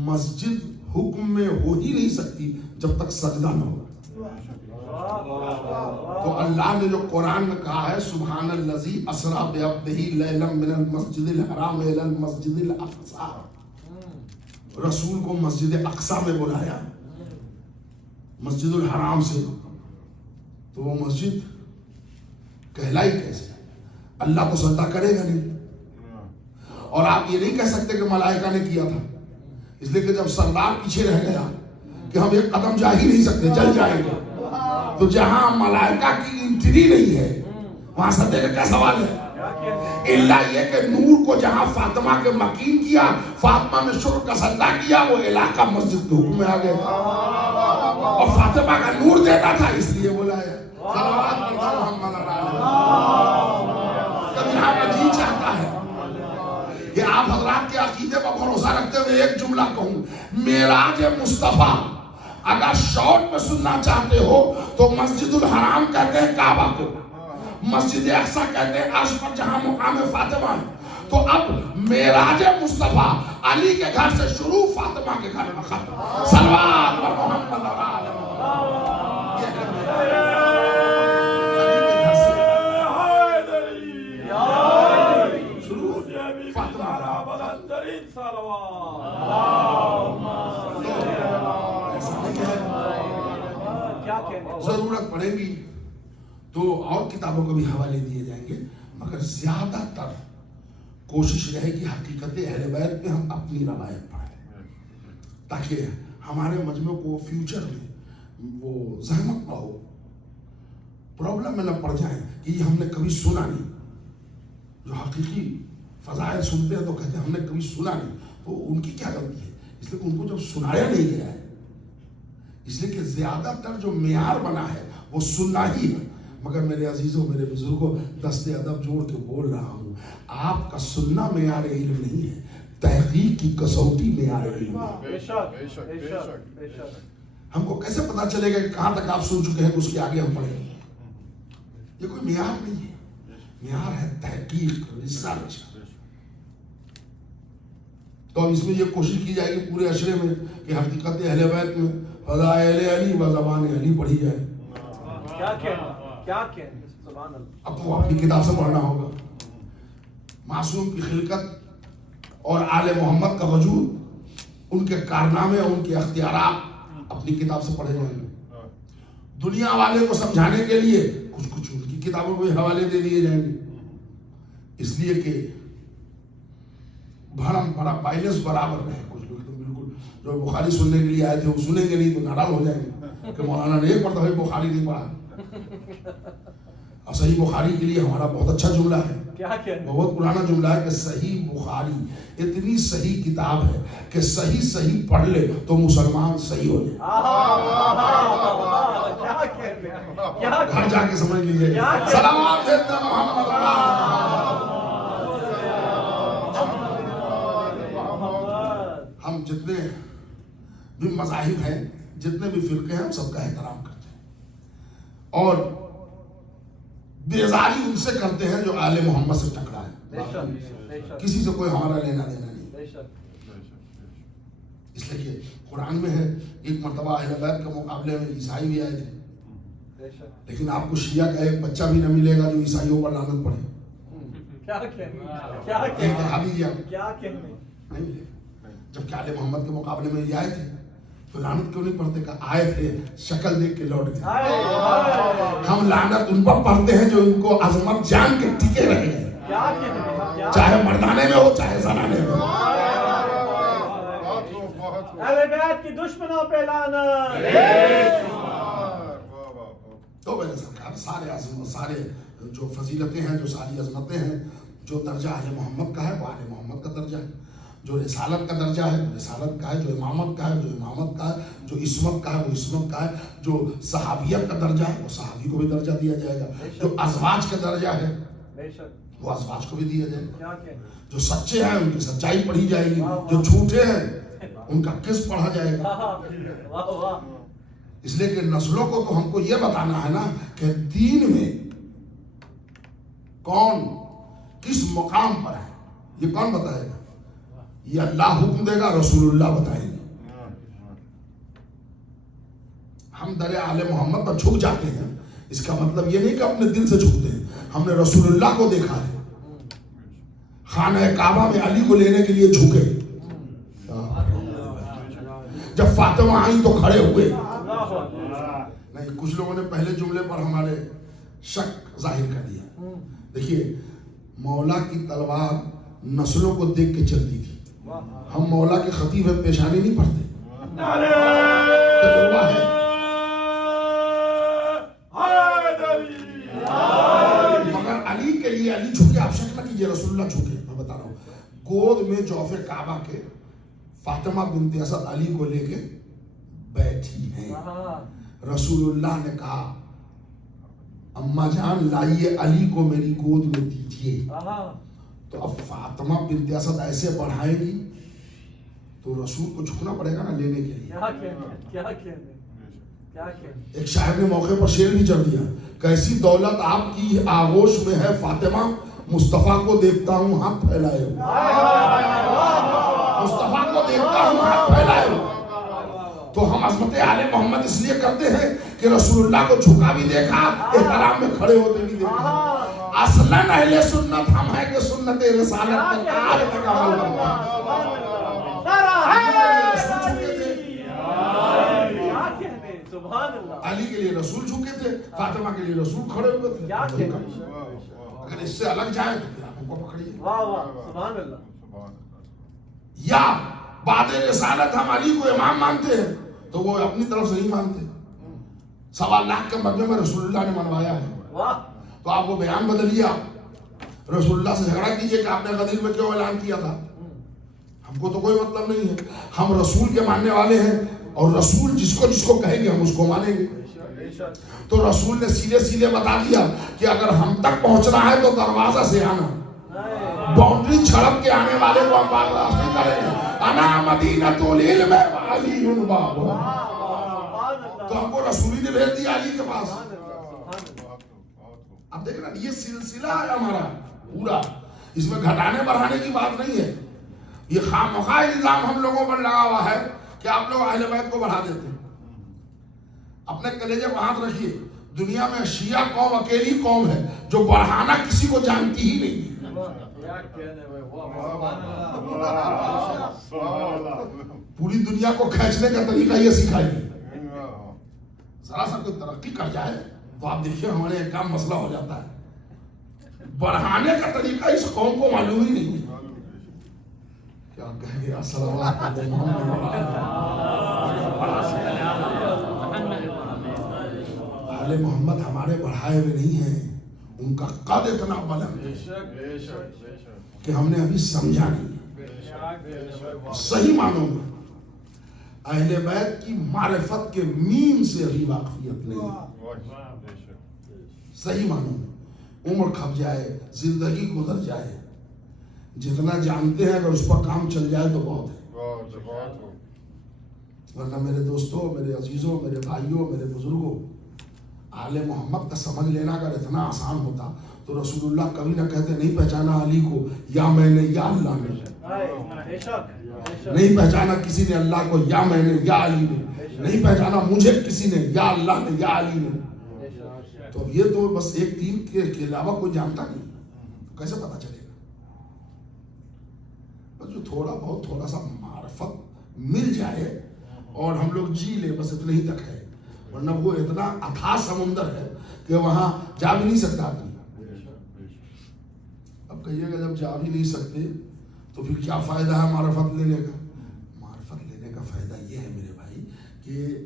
مسجد حکم میں ہو ہی نہیں سکتی جب تک سجدہ نہ ہو. تو اللہ نے جو قرآن میں کہا ہے سبحان الذی اسریٰ بعبدہ لیلا من المسجد الحرام الی المسجد الاقصی, رسول کو مسجد اقصی میں بلایا مسجد الحرام سے, تو وہ مسجد کہلائی کیسے؟ اللہ تو سجدہ کرے گا نہیں. اور آپ یہ نہیں کہہ سکتے کہ ملائکہ نے کیا تھا, اس لیے کہ جب سردار پیچھے رہ گیا کہ ہم ایک قدم جا ہی نہیں سکتے, جل جائیں گے. تو جہاں ملائکہ کی انٹری نہیں ہے وہاں سجدے کا کیا سوال ہے؟ اللہ یہ کہ نور کو جہاں فاطمہ کے مکین کیا, فاطمہ نے شکر کا سجدہ کیا, وہ علاقہ مسجد کے حکم میں آ گیا. اور فاطمہ کا نور دیتا تھا اس لیے بلایا. یہاں کا جی چاہتا ہے کہ آپ حضرات کے عقیدے پر بھروسہ رکھتے ہوئے ایک جملہ کہوں, معراج مصطفیٰ اگر شارٹ میں سننا چاہتے ہو تو مسجد الحرام کہتے ہیں کعبہ کو, مسجد اقصی کہتے ہیں عرش پر جہاں مقام فاطمہ ہے. تو اب معراج مصطفیٰ علی کے گھر سے شروع, فاطمہ کے گھر میں ختم. صلوات بر محمد و آل محمد. علی کے گھر سے شروع فاطمہ. ضرورت پڑے گی تو اور کتابوں کو بھی حوالے دیے جائیں گے, مگر زیادہ تر کوشش رہے گی حقیقت اہل بیت میں ہم اپنی روایت پڑھیں, تاکہ ہمارے مجمع کو فیوچر میں وہ زحمت نہ ہو, پرابلم میں نہ پڑ جائیں کہ یہ ہم نے کبھی سنا نہیں. جو حقیقی فضائل سنتے ہیں تو کہتے ہیں ہم نے کبھی سنا نہیں, تو ان کی کیا غلطی ہے؟ اس لیے کہ ان کو جب سنایا نہیں گیا ہے, اس لیے کہ زیادہ تر جو معیار بنا ہے وہ سننا ہی ہے. مگر میرے عزیزوں, میرے بزرگوں, دست ادب جوڑ کے بول رہا ہوں, آپ کا سننا معیار علم نہیں ہے, تحقیق کی کسوٹی معیار علم ہے. ہم کو کیسے پتا چلے گا کہ کہاں تک آپ سن چکے ہیں کہ اس کے آگے ہم پڑھیں گے؟ یہ کوئی معیار نہیں ہے, معیار ہے تحقیق, ریسرچ. تو اس میں یہ کوشش کی جائے گی پورے عشرے میں کہ حقیقت اہل بیت میں فضائل علی و زبان علی پڑھی جائے. اب تو اپنی کتاب سے پڑھنا ہوگا. معصوم کی خلقت اور آل محمد کا وجود, ان کے کارنامے, ان کے اختیارات اپنی کتاب سے پڑھے جائیں گے. دنیا والے کو سمجھانے کے لیے کچھ ان کی کتابوں کو حوالے دے دیے جائیں گے, اس لیے کہ بھرم بڑا بیلنس برابر رہے. کچھ لوگ تو بالکل جو بخاری سننے کے لیے آئے تھے وہ سنیں گے نہیں تو ناراض ہو جائیں گے کہ مولانا نے ایک مرتبہ بخاری نہیں پڑھا. اور صحیح بخاری کے لیے ہمارا بہت اچھا جملہ ہے, بہت پرانا جملہ ہے کہ صحیح بخاری اتنی صحیح کتاب ہے کہ صحیح پڑھ لے تو مسلمان صحیح ہو جائے. گھر جا کے سمجھ لیجیے. سلامات محمد. ہم جتنے بھی مذاہب ہیں, جتنے بھی فرقے ہیں, ہم سب کا احترام کرتے ہیں اور بیزاری ان سے کرتے ہیں جو آل محمد سے ٹکرا ہے. کسی سے کوئی ہمارا لینا دینا نہیں. اس لیے کہ قرآن میں ہے ایک مرتبہ اہل بیت کے مقابلے میں عیسائی بھی آئے تھے, لیکن آپ کو شیعہ کا ایک بچہ بھی نہ ملے گا جو عیسائیوں پر لعنت پڑھے. جبکہ آل محمد کے مقابلے میں یہ آئے تھے تو لعنت کیوں نہیں پڑھتے؟ کہ آئے تھے شکل دیکھ کے لوٹ گئے. ہم لعنت ان پر پڑھتے ہیں جو ان کو عظمت جان کے ٹکے رہے ہیں, چاہے مردانے میں ہو چاہے زنانے میں ہو. اہل بیت کی دشمنوں پہ لعنت. تو میرے سرکار سارے عظمت, سارے جو فضیلتیں ہیں, جو ساری عظمتیں ہیں, جو درجہ اہل محمد کا ہے وہ اہل محمد کا درجہ ہے, جو رسالت کا درجہ ہے وہ رسالت کا ہے, جو امامت کا ہے جو امامت کا ہے, جو عصمت کا ہے وہ عصمت کا ہے, جو صحابیت کا درجہ ہے وہ صحابی کو بھی درجہ دیا جائے گا, جو ازواج کا درجہ ہے وہ ازواج کو بھی دیا جائے گا. کیا کہنے جو سچے ہیں ان کی سچائی پڑھی جائے گی, جو جھوٹے ہیں ان کا قسط پڑھا جائے گا. واہ واہ اس لیے کہ نسلوں کو تو ہم کو یہ بتانا ہے نا کہ دین میں کون کس مقام پر ہے, یہ کون بتائے گا؟ یہ اللہ حکم دے گا, رسول اللہ بتائیں گے. ہم در آل محمد پر جھک جاتے ہیں, اس کا مطلب یہ نہیں کہ اپنے دل سے جھکتے ہیں. ہم نے رسول اللہ کو دیکھا ہے, خانہ کعبہ میں علی کو لینے کے لیے جھکے, جب فاطمہ آئی تو کھڑے ہوئے. نہیں, کچھ لوگوں نے پہلے جملے پر ہمارے شک ظاہر کر دیا. دیکھیے, مولا کی تلوار نسلوں کو دیکھ کے چلتی تھی. ہم مولا کے خطیب ہے پیشانی نہیں پڑھتے, تجربہ ہے. مگر علی کے لیے علی جھکے, آپ شک نہ کیجیے, رسول اللہ جھکے. میں بتا رہا ہوں, گود میں جوف کعبہ کے فاطمہ بنت اسد علی کو لے کے بیٹھی ہیں. رسول اللہ نے کہا اماں جان لائیے علی کو میری گود میں دیجیے. تو اب فاطمہ بنت اسد ایسے بڑھائے گی تو رسول کو جھکنا پڑے گا نا لینے کے لیے. ایک شاعر نے موقع پر شعر بھی چڑھ دیا, کیسی دولت آپ کی آغوش میں ہے فاطمہ, مصطفیٰ کو دیکھتا ہوں ہاتھ پھیلائے ہو. مصطفیٰ کو دیکھتا ہوں ہاتھ پھیلائے ہو. تو ہم عظمت آل محمد اس لیے کرتے ہیں کہ رسول اللہ کو جھکا بھی دیکھا, احترام میں کھڑے ہوتے بھی دیکھا. اصلاً اہل سنت ہم ہیں کہ سنت رسالت پر آج تک عمل کرنا. علی کے لیے رسول جھکے تھے, فاطمہ کے لیے رسول کھڑے ہوئے تھے. اگر اس سے الگ جائے تو پھر آپ کو پکڑیے. یا بعد رسالت ہم علی کو امام مانتے ہیں تو وہ اپنی طرف سے نہیں مانتے. 1.25 لاکھ کے مجمع میں رسول اللہ نے منوایا ہے, تو آپ وہ بیان بدلیے. آپ رسول اللہ سے جھگڑا کیجئے کہ آپ نے غدیر میں کیوں اعلان کیا تھا, ہم کو تو کوئی مطلب نہیں ہے. ہم رسول کے ماننے والے ہیں, اور رسول جس کو کہیں گے ہم اس کو مانیں گے. تو رسول نے سیدھے سیدھے بتا دیا کہ اگر ہم تک پہنچنا ہے تو دروازہ سے آنا, باؤنڈری چھڑپ کے آنے والے کو ہم برداشت نہیں کریں گے. انا مدینۃ العلم علی باب. تو ہم کو رسولی نے بھیج دیا علی کے پاس. اب دیکھنا یہ سلسلہ ہے ہمارا پورا, اس میں گھٹانے بڑھانے کی بات نہیں ہے. یہ خامخواہ الزام ہم لوگوں پر لگا ہوا ہے کہ آپ لوگ اہل بیت کو بڑھا دیتے ہیں. اپنے کلیجے پر ہاتھ رکھیے, دنیا میں شیعہ قوم اکیلی قوم ہے جو بڑھانا کسی کو جانتی ہی نہیں ہے. پوری دنیا کو کھینچنے کا طریقہ یہ سکھائیے. ذرا سا کوئی ترقی کر جائے تو آپ دیکھیے ہمارے ایک کام مسئلہ ہو جاتا ہے. بڑھانے کا طریقہ اس قوم کو معلوم ہی نہیں ہے. کیا کہیں گے صلوات آل محمد ہمارے بڑھائے ہوئے نہیں ہیں, ان کا قد اتنا بلند ہے کہ ہم نے ابھی سمجھا نہیں. صحیح معنوں میں اہل بیت کی معرفت کے میم سے ابھی واقفیت نہیں. صحیح معنوں میں عمر کھپ جائے, زندگی گزر جائے, جتنا جانتے ہیں اگر اس پر کام چل جائے تو بہت ہے. ورنہ میرے دوستوں, میرے عزیزوں, میرے بھائیوں, میرے بزرگوں, آل محمد کا سمجھ لینا اگر اتنا آسان ہوتا تو رسول اللہ کبھی نہ کہتے نہیں پہچانا علی کو, یا میں نے یا اللہ نے. نہیں پہچانا کسی نے اللہ کو, یا میں نے یا علی نے. نہیں پہچانا مجھے کسی نے, یا اللہ نے یا علی نے. تو یہ تو بس ایک دین کے علاوہ کوئی جانتا نہیں, کیسے پتا چلے گا؟ بس جو تھوڑا سا معرفت مل جائے اور ہم لوگ جی لے, بس اتنے ہی تک ہے. ورنہ وہ اتنا اتھا سمندر ہے کہ وہاں جا بھی نہیں سکتا آدمی. اب کہیے گا جب جا بھی نہیں سکتے تو پھر کیا فائدہ ہے معرفت لینے کا؟ معرفت لینے کا فائدہ یہ ہے میرے بھائی کہ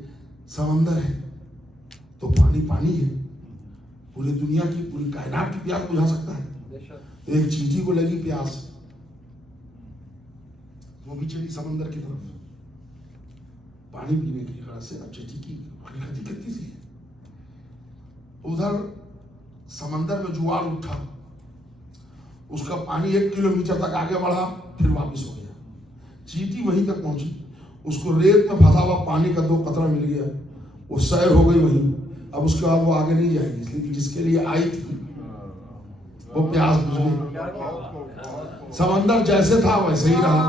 سمندر ہے تو پانی ہے, پوری دنیا کی, پوری کائنات کی پیاس بجھا سکتا ہے. ایک چیٹی کو لگی پیاس, وہ بھی چلی سمندر کی طرف پانی پینے کی غرض سے. اب چیٹی کی حقیقت کتنی سی ہے. ادھر سمندر میں جوار اٹھا اس کا پانی 1 کلومیٹر تک آگے بڑھا پھر واپس ہو گیا. چیٹی وہیں تک پہنچی, اس کو ریت میں پھنسا ہوا پانی کا 2 قطرہ مل گیا, وہ سیر ہو گئی وہیں. اب اس کے بعد وہ آگے نہیں جائے گی, اس لیے کہ جس کے لیے آئی تھی وہ پیاس بجھ گئی. سمندر جیسے تھا ویسے ہی رہا,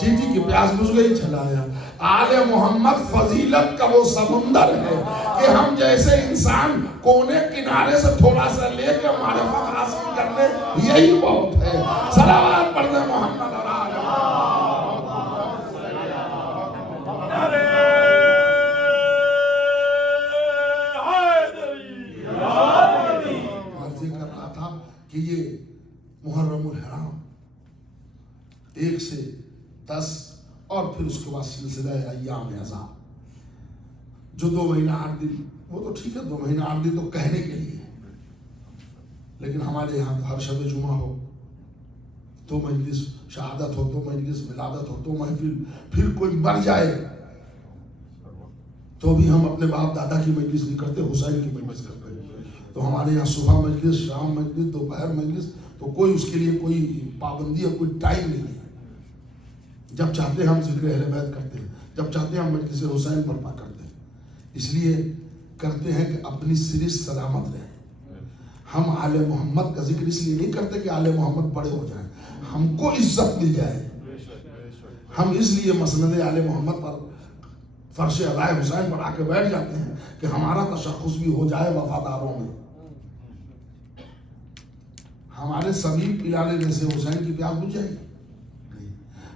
چیٹی کی پیاس بجھ گئی, چلا آیا. آل محمد فضیلت کا وہ سمندر ہے کہ ہم جیسے انسان کونے کنارے سے تھوڑا سا لے کے معرفت حاصل کر لے, یہی بہت ہے. صلوات پڑھتے محمد اور آل کر رہا تھا کہ یہ محرم الحرام 1 سے 10 اور پھر اس کے بعد سلسلہ ایام اعزام جو 2 مہینہ 8 دن, وہ تو ٹھیک ہے 2 مہینہ 8 دن تو کہنے کے لیے, لیکن ہمارے یہاں ہر شب جمعہ ہو تو مجلس شہادت ہو, تو مجلس ولادت ہو, تو محفل, پھر کوئی مر جائے تو بھی ہم اپنے باپ دادا کی مجلس نہیں کرتے, حسین کی مجلس کرتے. تو ہمارے یہاں صبح مجلس, شام مجلس, دوپہر مجلس, تو کوئی اس کے لیے کوئی پابندی یا کوئی ٹائم نہیں ہے. جب چاہتے ہیں ہم ذکر اہل بیت کرتے ہیں, جب چاہتے ہیں ہم مجلس حسین برپا کرتے ہیں. اس لیے کرتے ہیں کہ اپنی سری سلامت رہے. ہم آل محمد کا ذکر اس لیے نہیں کرتے کہ آل محمد بڑے ہو جائیں, ہم کو عزت مل جائے. ہم اس لیے مسند آل محمد پر فرش عزائے حسین پر آ کے بیٹھ جاتے ہیں کہ ہمارا تشخص بھی ہو جائے وفاداروں میں. ہمارے سبیل پلا لینے سے حسین کی پیاس بجھ جائے گی؟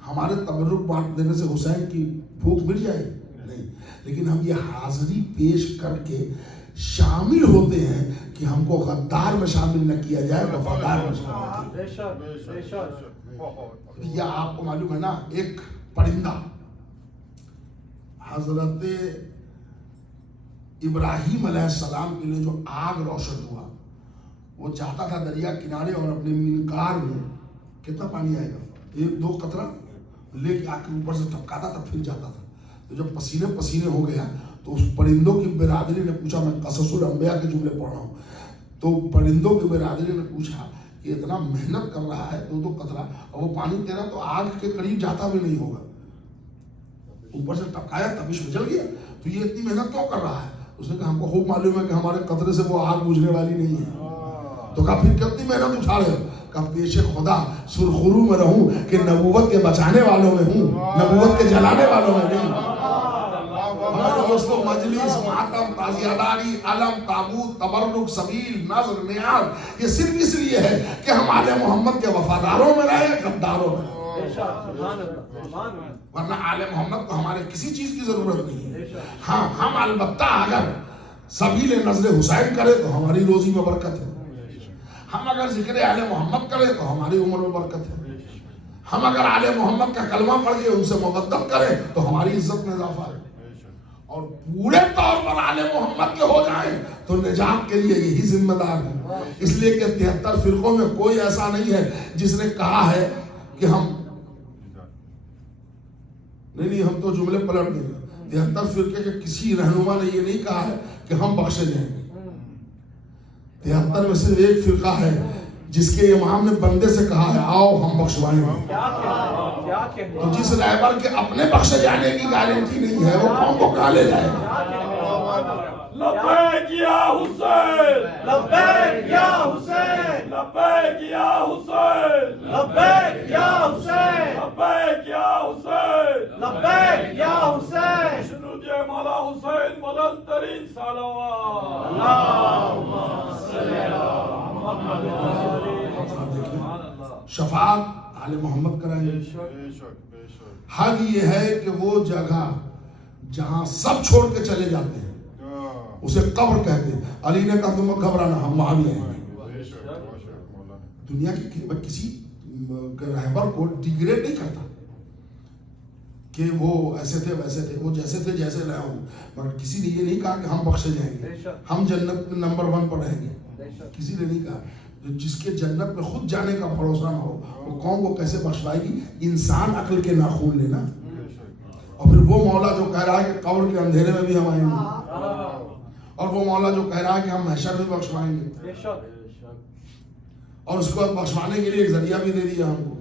ہمارے تبرک بانٹ دینے سے حسین کی بھوک مٹ جائے؟ نہیں. لیکن ہم یہ حاضری پیش کر کے شامل ہوتے ہیں کہ ہم کو غدار میں شامل نہ کیا جائے, وفادار میں شامل کیا جائے. یہ آپ کو معلوم ہے نا, ایک پرندہ حضرت ابراہیم علیہ السلام کے لیے جو آگ روشن ہوا, وہ چاہتا تھا دریا کنارے اور اپنے منقار میں کتنا پانی آئے گا, 1-2 قطرہ لے کے آگ کے اوپر سے ٹپکاتا تھا, پھر جاتا تھا. تو جب پسینے پسینے ہو گیا تو اس پرندوں کی برادری نے پوچھا, میں قصص الانبیاء کے جملے پڑھ رہا ہوں, تو پرندوں کی برادری نے پوچھا کہ اتنا محنت کر رہا ہے 2-2 قطرہ, اور وہ پانی تیرا تو آگ کے قریب جاتا بھی نہیں ہوگا, اوپر سے ٹپکایا تبش میں جل گیا, تو یہ اتنی محنت کیوں کر رہا ہے؟ اس نے کہا ہم کو خوب معلوم ہے کہ ہمارے قطرے سے وہ آگ بجھنے والی نہیں ہے. تو کہا پھر کتنی محنت اٹھا رہے ہو؟ کہا پیش خدا سرخرو میں رہوں کہ نبوت کے بچانے والوں میں ہوں, نبوت کے جلانے والوں میں نہیں. ہمارے دوستوں, مجلس, ماتم, تعزیہ داری, علم, تابوت, تبرک, سبیل, نظر, نیاز, یہ صرف اس لیے ہے کہ ہم آل محمد کے وفاداروں میں رہیں, غداروں میں. ورنہ آل محمد کو ہمارے کسی چیز کی ضرورت نہیں ہے. ہاں, ہم البتہ اگر سبیل نظر حسین کرے تو ہماری روزی میں برکت ہے, ہم اگر ذکر آل محمد کریں تو ہماری عمر میں برکت ہے, ہم اگر آل محمد کا کلمہ پڑھ کے ان سے مودت کریں تو ہماری عزت میں اضافہ ہے, اور پورے طور پر آل محمد کے ہو جائیں تو نجات کے لیے یہی ذمہ دار ہے. اس لیے کہ 73 فرقوں میں کوئی ایسا نہیں ہے جس نے کہا ہے کہ ہم نہیں, ہم تو جملے پلٹ دیں گے. 73 فرقے کے کسی رہنما نے یہ نہیں کہا ہے کہ ہم بخشے جائیں گے. 73 میں صرف ایک فرقہ ہے جس کے امام نے بندے سے کہا ہے آؤ ہم بخشوائیں گے. تو جس رہبر کے اپنے بخشے جانے کی گارنٹی نہیں ہے, وہ قوم کو کہاں لے جائے گا؟ لبیک یا حسین, لبیک یا حسین, لبیک یا حسین, لبیک یا حسین, لبیک یا حسین, لبیک یا حسین. شنود مولا حسین بلند ترین صلوات. اللہم صلی علی محمد. شفاعت آل محمد کرائیں گے. حد یہ ہے کہ وہ جگہ جہاں سب چھوڑ کے چلے جاتے ہیں اسے قبر کہتے ہیں. علی نے کہا تم گھبرانا, ہم وہاں بھی آئیں گے. دنیا کی کسی رہبر کو ڈیگریڈ نہیں کرتا کہ وہ ایسے تھے ویسے تھے, وہ جیسے تھے جیسے رہے ہوں, مگر کسی نے یہ نہیں کہا کہ ہم بخشے جائیں گے, ہم جنت میں نمبر 1 پر رہیں گے. کسی نے نہیں کہا. جس کے جنت میں خود جانے کا بھروسہ نہ ہو وہ قوم کو کیسے بخشوائے گی؟ انسان عقل کے ناخون لینا. اور پھر وہ مولا جو کہہ رہا ہے کہ قبر کے اندھیرے میں بھی ہم آئیں گے, اور وہ مولا جو کہہ رہا ہے کہ ہم محشر میں بخشوائیں گے. اور اس کو بخشوانے کے لیے ایک ذریعہ بھی دے دیا ہم کو.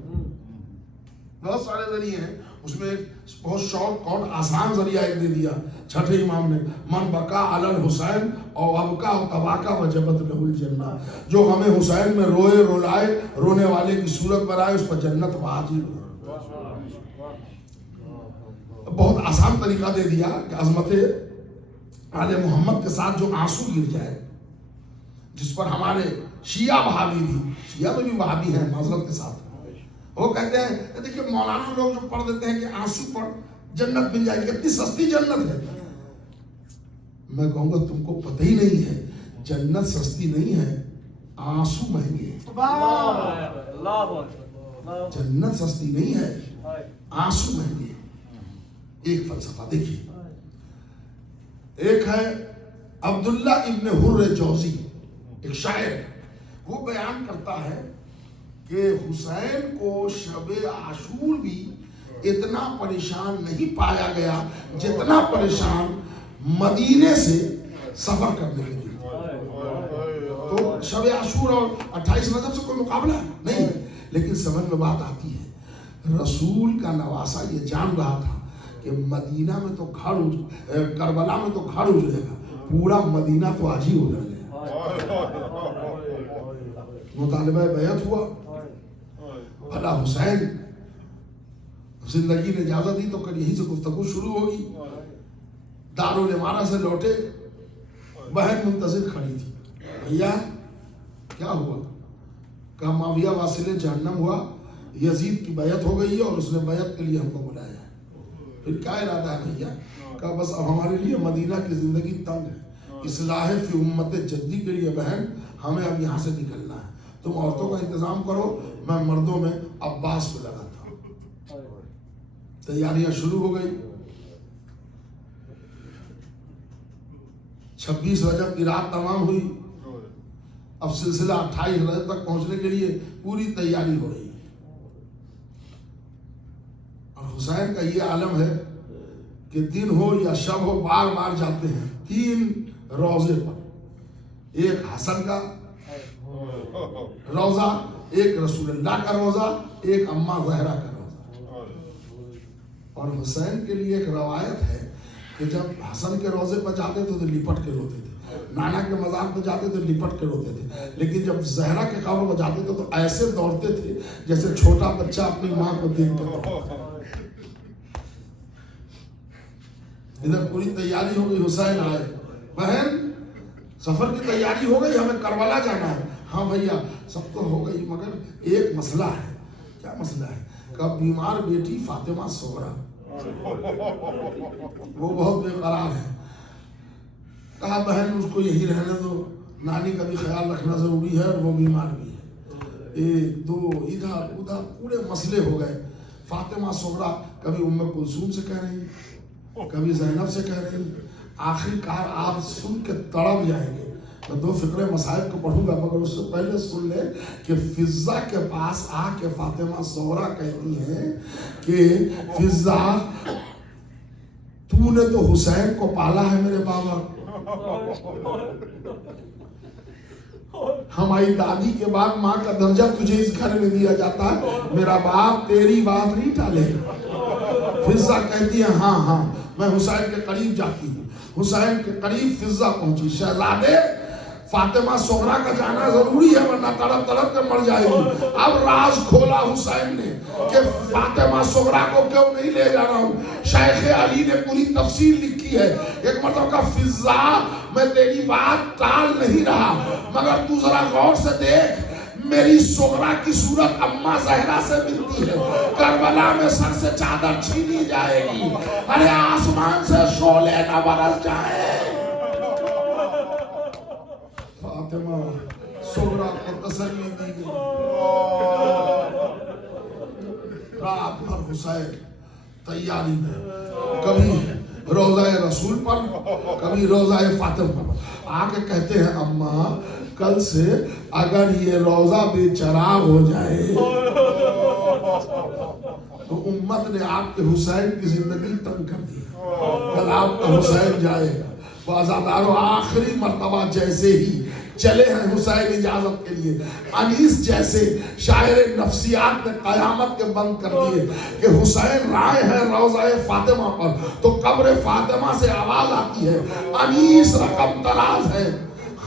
بہت سارے ذریعے ہیں, اس میں ایک بہت شارٹ اور آسان ذریعہ ایک دے دیا چھٹے امام نے, من بکا علی الحسین او ابکا او تباکا وجبت لہ الجنہ, جو ہمیں حسین میں روئے رولائے, رونے والے کی صورت بنائے, اس پر جنت واجب ہے. بہت آسان طریقہ دے دیا کہ عظمت آل محمد کے ساتھ جو آنسو گر جائے, جس پر ہمارے شیعہ وہابی بھی, شیعہ تو بھی وہابی ہیں معذرت کے ساتھ, وہ کہتے ہیں دیکھیں مولانا لوگ جو پڑھ دیتے ہیں کہ آنسو پر جنت مل جائے گی, اتنی سستی جنت ہے. میں کہوں گا تم کو پتہ ہی نہیں ہے, جنت سستی نہیں ہے, آنسو مہنگے ہیں. جنت سستی نہیں ہے, آنسو مہنگے ہیں. ایک فلسفہ دیکھیے, ایک ہے عبداللہ ابن حر جوزی, ایک شاعر, وہ بیان کرتا ہے کہ حسین کو شب عاشور بھی اتنا پریشان نہیں پایا گیا جتنا پریشان مدینے سے سفر کرنے کے لیے. تو شب عاشور اور 28 رجب سے کوئی مقابلہ نہیں, لیکن سمجھ میں بات آتی ہے, رسول کا نواسا یہ جان رہا تھا کہ مدینہ میں تو گھر, کربلا میں تو گھر اجڑے گا, پورا مدینہ تو آج ہی اجڑ گیا. مطالبہ بیعت ہوا, بھلا حسین زندگی نے اجازت دی تو کل یہیں سے گفتگو شروع ہوگی. دارالامارہ سے لوٹے, بہن منتظر کھڑی تھی, بھیا کیا ہوا؟ کہا معاویہ واصل جہنم ہوا, یزید کی بیعت ہو گئی ہے اور اس نے بیعت کے لیے ہم کو بلایا ہے. پھر کیا ارادہ ہے بھیا؟ کہا بس اب ہمارے لیے مدینہ کی زندگی تنگ ہے, اصلاح فی امت جدی کے لیے بہن ہمیں اب یہاں سے نکلنا ہے, تم عورتوں کا انتظام کرو, میں مردوں میں عباس کو لگاتا ہوں. تیاریاں شروع ہو گئی. 26 رجب کی رات تمام ہوئی, اب سلسلہ 28 رجب تک پہنچنے کے لیے پوری تیاری ہو رہی ہے. اور حسین کا یہ عالم ہے کہ دن ہو یا شب ہو بار بار جاتے ہیں 3 روضے پر, ایک حسن کا روضہ, ایک رسول اللہ کا روضہ, ایک اماں زہرا کا روضہ. اور حسین کے لیے ایک روایت ہے کہ جب حسن کے روضے پر جاتے تھے تو لپٹ کے روتے تھے, نانا کے مزار پہ جاتے تھے لپٹ کے روتے تھے, لیکن جب زہرا کے قبر پر جاتے تھے تو ایسے دوڑتے تھے جیسے چھوٹا بچہ اپنی ماں کو دیکھ کر. ادھر پوری تیاری ہو گئی, حسین آئے, بہن سفر کی تیاری ہو گئی, ہمیں کربلا جانا ہے. ہاں بھیا سب تو ہو گئی, مگر ایک مسئلہ ہے. کیا مسئلہ ہے؟ کہ بیمار بیٹی فاطمہ صغرا, وہ بہت بے قرار ہے. کہا بہن اس کو یہی رہنے دو, نانی کا بھی خیال رکھنا ضروری ہے اور وہ بیمار بھی ہے. 1 2 ادھر ادھر پورے مسئلے ہو گئے. فاطمہ صغرا کبھی ام کلثوم سے کہہ رہی, کبھی زینب سے کہہ رہی, آخر کار آپ سن کے تڑپ جائیں گے. میں 2 فقرے مصائب کو پڑھوں گا, مگر اس سے پہلے سن لیں کہ فضہ کے پاس آ کے فاطمہ صغرا کہتی ہیں کہ فضہ تو نے تو حسین کو پالا ہے میرے بابا, ہماری دادی کے بعد ماں کا درجہ تجھے اس گھر میں دیا جاتا ہے, میرا باپ تیری بات نہیں ٹالے. فضہ کہتی ہے ہاں ہاں میں حسین کے قریب جاتی ہوں. حسین کے قریب فضہ پہنچی. شہزادے فاطمہ صغرا کا جانا ضروری ہے ورنہ تڑپ تڑپ کے مر جائے گی. اب راز کھولا حسین نے کہ فاطمہ صغرا کو کیوں نہیں لے جا رہا ہوں. شیخ علی نے پوری تفصیل لکھی ہے. ایک مطلب کا فضہ میں تیری بات ٹال نہیں رہا, مگر تو ذرا غور سے دیکھ, میری صغرا کی صورت اماں زہرا سے ملتی ہے. کربلا میں سر سے چادر چھینی جائے گی, ارے آسمان سے شعلے نہ برس جائیں. فاطمہ صغرا کو تسلی دی گئی. رات بھر حسین تیاری میں, کبھی روضہ رسول پر, کبھی روضہ فاطمہ پر. آگے کہتے ہیں اماں کل سے اگر یہ روضہ بے چراغ ہو جائے تو امت نے آپ کے حسین کی زندگی تنگ کر دی. کل آپ کا حسین جائے گا. وازادارو آخری مرتبہ جیسے ہی چلے ہیں حسین اجازت کے لیے. انیس جیسے شاعر نفسیات نے قیامت کے بند کر دیے کہ حسین رائے ہیں روضہ فاطمہ پر تو قبر فاطمہ سے آواز آتی ہے انیس رقم دراز ہے.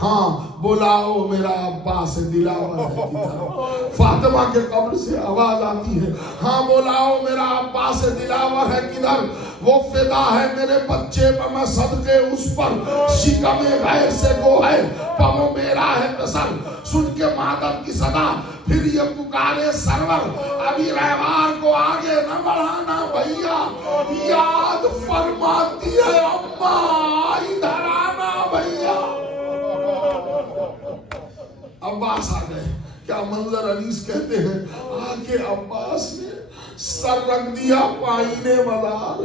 ہاں بلاؤ میرا عباس دلاور ہے کدھر. فاطمہ کے قبر سے آواز آتی ہے ہاں بلاؤ میرا عباس دلاور ہے کدھر. وہ فدا ہے میرے بچے پہ میں صدقے اس پر شکم غیر سے گو ہے پمو میرا ہے پسر. سن کے مادر کی صدا پھر یہ پکارے سرور ابھی رہوار کو آگے نہ بڑھانا بھیا یاد فرماتی ہے اماں ادھر آنا بھیا. عباس آ گئے. کیا منظر انیس کہتے ہیں آگے عباس نے سر رکھ دیا پائینے مزار.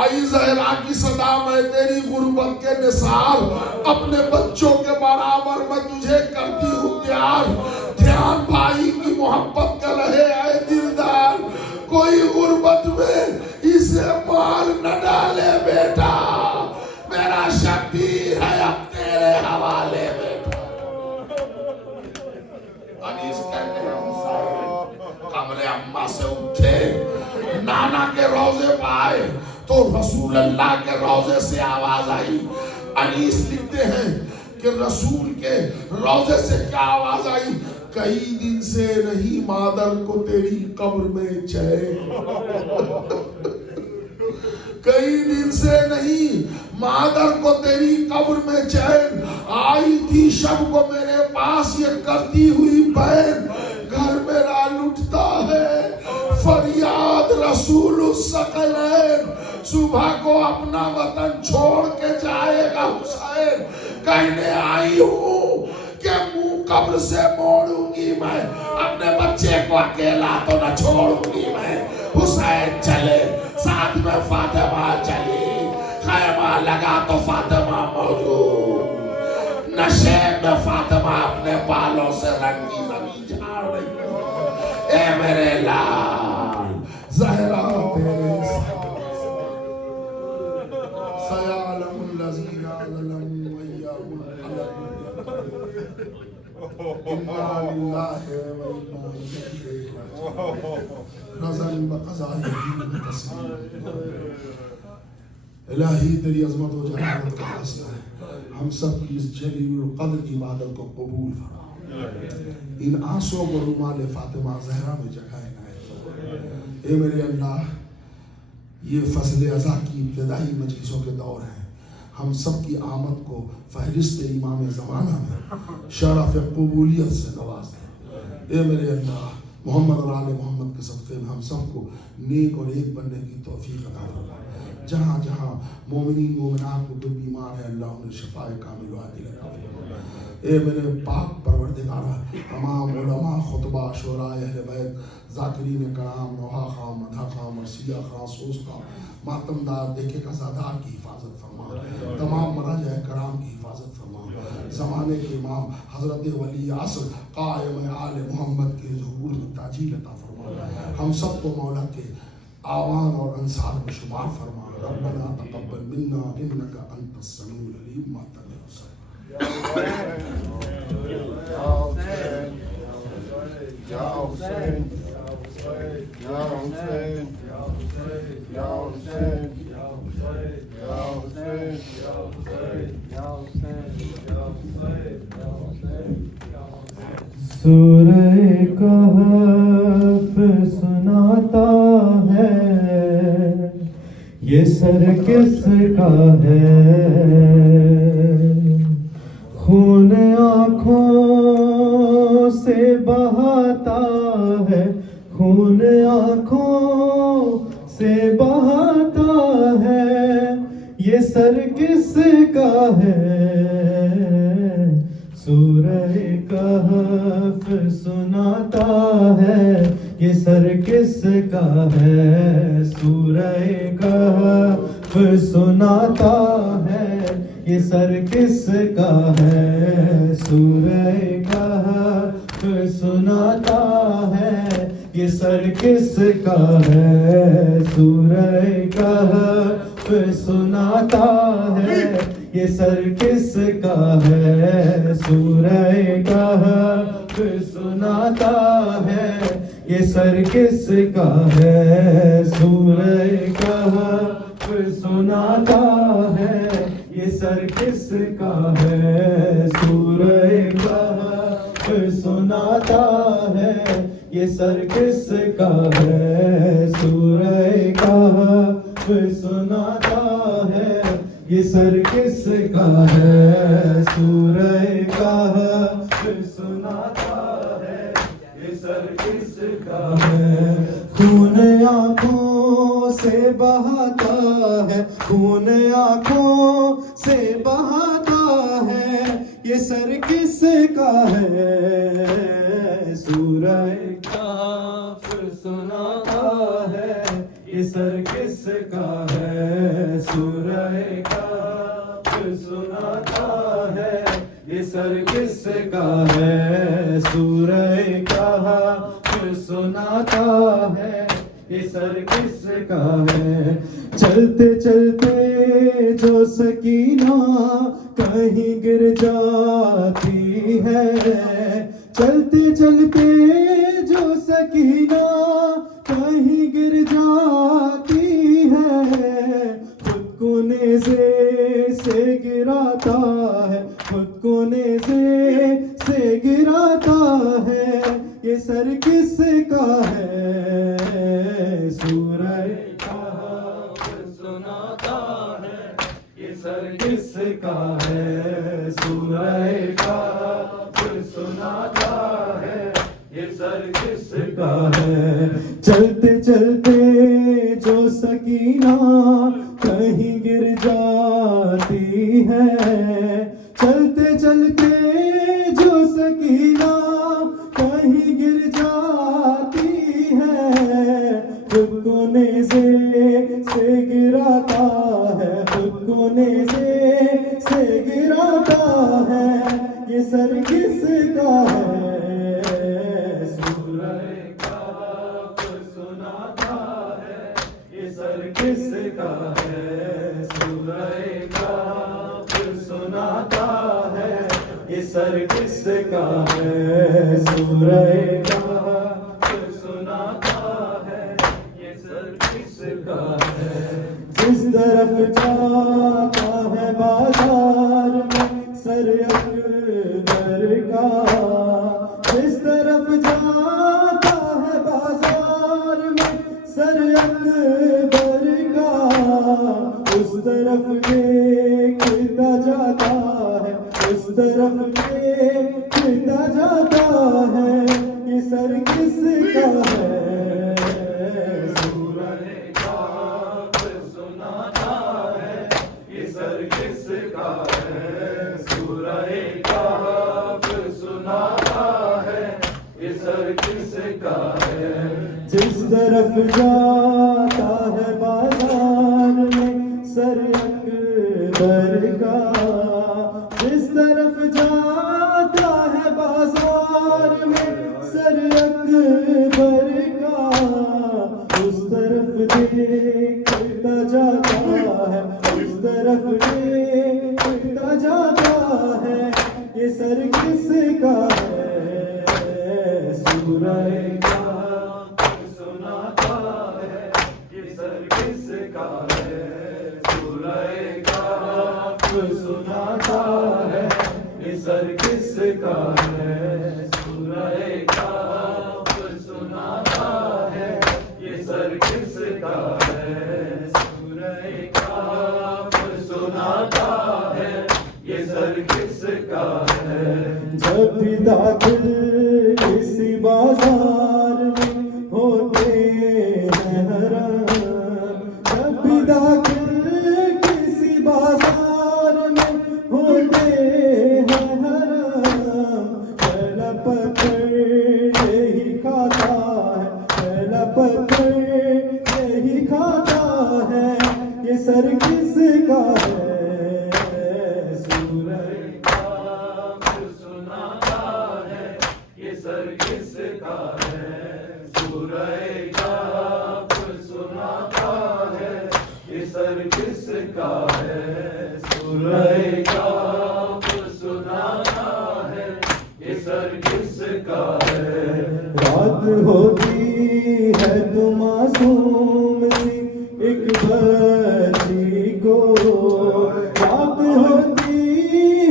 آئی زہرا کی صدا میں تیری غربت کے نثار اپنے بچوں کے برابر میں تجھے کرتی ہوں پیار. دھیان بھائی کی محبت کا رہے اے دلدار کوئی غربت میں اسے مار نہ ڈالے بیٹا میرا شبیر ہے اب تیرے حوالے بیٹا. انیس کہتے ہیں قبر اماں سے اٹھے نانا کے روضے پائے تو رسول اللہ کے روضے سے آواز آئی. انیس لکھتے ہیں کہ رسول کے روضے سے کیا آواز آئی کئی دن سے نہیں مادر کو تیری قبر میں چین. کئی دن سے نہیں مادر کو تیری قبر میں چین. آئی تھی شب کو میرے پاس یہ کرتی ہوئی بہن گھر میرا لٹتا ہے فریاد رسول الثقلین. صبح کو اپنا وطن چھوڑ کے جائے گا حسین کہنے آئی ہوں کہ منہ قبر سے موڑوں گی میں اپنے بچے کو اکیلا تو نہ چھوڑوں گی میں. حسین چلے ساتھ میں فاطمہ چلی خیمہ لگا تو فاطمہ موجود نشے میں فاطمہ اپنے بالوں سے رنگ کی زمین جھاڑ رہی. اے میرے لال زہرا تیرے سیعلم الذین ظلموا ایہم انا للہ و انا الیہ راجعون. نظر بقضاء تسلیم. الہی تیری عظمت و جلالت کا واسطہ ہے ہم سب کی اس جلیل القدر عبادت کو قبول فرما. ان آنسوں کو رومال فاطمہ زہرا میں جگہ عنایت. اے میرے اللہ یہ فصل ازاں کی ابتدائی مجلسوں کے دور ہیں. ہم سب کی آمد کو فہرست امام زمانہ میں شرف قبولیت سے نواز دے. اے میرے اللہ محمد اور آل محمد کے صدقے میں ہم سب کو نیک اور ایک بننے کی توفیق عطا فرما. جہاں جہاں مومنین مومنات کو کوئی بیمار ہے اللہ انہیں شفاء کامل و عاجل عطا فرما. اے میرے پاک پروردگارہ تمام علماء خطبہ شعراء اہل بیت ذاکرین کرام نوحہ خان مدحہ خان مرثیہ خان سوس خان ماتمدار دیکھے قضادار کی حفاظت فرما. تمام مراجع کرام کی حفاظت فرما. زمانے کے امام حضرت ولی عصر قائم آل محمد کے ظہور میں تاجیل عطا فرما. ہم سب کو مولا کے آوان اور انصار میں شمار فرما. ربنا تقبل منا انك انت السميع العليم. ما تقبل حسین یا حسین یا حسین یا حسین یا حسین یا حسین. سورہ کہف سناتا ہے یہ سر کس کا ہے خون آنکھوں سے بہاتا ہے خون آنکھوں سے بہاتا ہے یہ سر کس کا ہے سورہ کہف سناتا ہے یہ سر کس کا ہے سورہ کہف سناتا ہے یہ سر کس کا ہے سورہ کہف سناتا ہے یہ سر کس کا ہے سورہ کہف سناتا ہے یہ سر کس کا ہے سورہ کہف سناتا ہے یہ سر کس کا ہے سورہ کہف سناتا ہے یہ سر کس کا ہے سورہ کہف سناتا ہے یہ سر کس کا ہے سورہ کہف سناتا ہے یہ سر کس کا ہے سورہ کہف سناتا ہے یہ سر کس کا ہے خون آنکھوں سے بہاتا ہے خون آنکھوں سے بہاتا ہے یہ سر کس کا ہے سورہ کہف سناتا ہے یہ سر کس کا ہے سورہ کہف سناتا ہے یہ سر کس کا ہے سورہ کہف سناتا ہے یہ سر کس کا ہے چلتے چلتے جو سکینہ کہیں گر جاتی ہے چلتے چلتے جو سکینہ کہیں گر جاتی ہے خود کو نیزے سے گراتا ہے خود کو نیزے سے گراتا ہے یہ سر کس کا ہے سورہ کہف سناتا ہے یہ سر کس کا ہے سورہ کہف سناتا ہے یہ سر کس کا ہے چلتے چلتے جو سکینہ کہیں گر جاتی ہے چلتے چلتے جو سکینہ کہیں گر جاتی ہے خود کو نیزے سے گراتا ہے خود کو نیزے سے گراتا ہے یہ سر کس کا ہے سورہ کہف سناتا ہے یہ سر کس کا ہے سورہ کہف سناتا ہے یہ سر کس کا ہے سورہ کہف سناتا ہے یہ سر کس کا ہے جس طرف جاتا ہے بازار میں سر اکبر کا جس طرف جاتا ہے بازار میں سر اکبر کا اس طرف دیکھتا جاتا ہے اس طرف دیکھتا جاتا ہے یہ سر کس کا ہے سورہ کہف سناتا ہے یہ سر کس کا ہے سورہ کہف سناتا ہے یہ سر کس کا ہے جس طرف جاتا ہے بازار میں سر اکبر کا جس طرف جاتا ہے بازار میں سر اکبر کا اس طرف دیکھتا جاتا ہے اس طرف دیکھتا جاتا ہے یہ سر کس کا ہے سورہ کہف سناتا ہے یہ سر کس کا ہے سورہ کہف سناتا ہے یہ سر کس کا ہے سورہ کہف سناتا ہے یہ سر کس کا ہے سورہ کہف سناتا ہے یہ سر کس کا ہے جب بھی داخل کسی بازار میں ہوتے ہیں حرام جب بھی داخل کسی بازار میں ہوتے ہیں حرام پہلا پتھر یہی کھاتا ہے پہلا پتھر یہی کھاتا ہے یہ سر کس کا ہے سورہ کہف سناتا ہے یہ سر کس کا ہے سورہ کہف سناتا ہے یہ سر کس کا ہے سورہ بات ہوتی ہے تو معصوم سی ایک بچی کو، بات ہوتی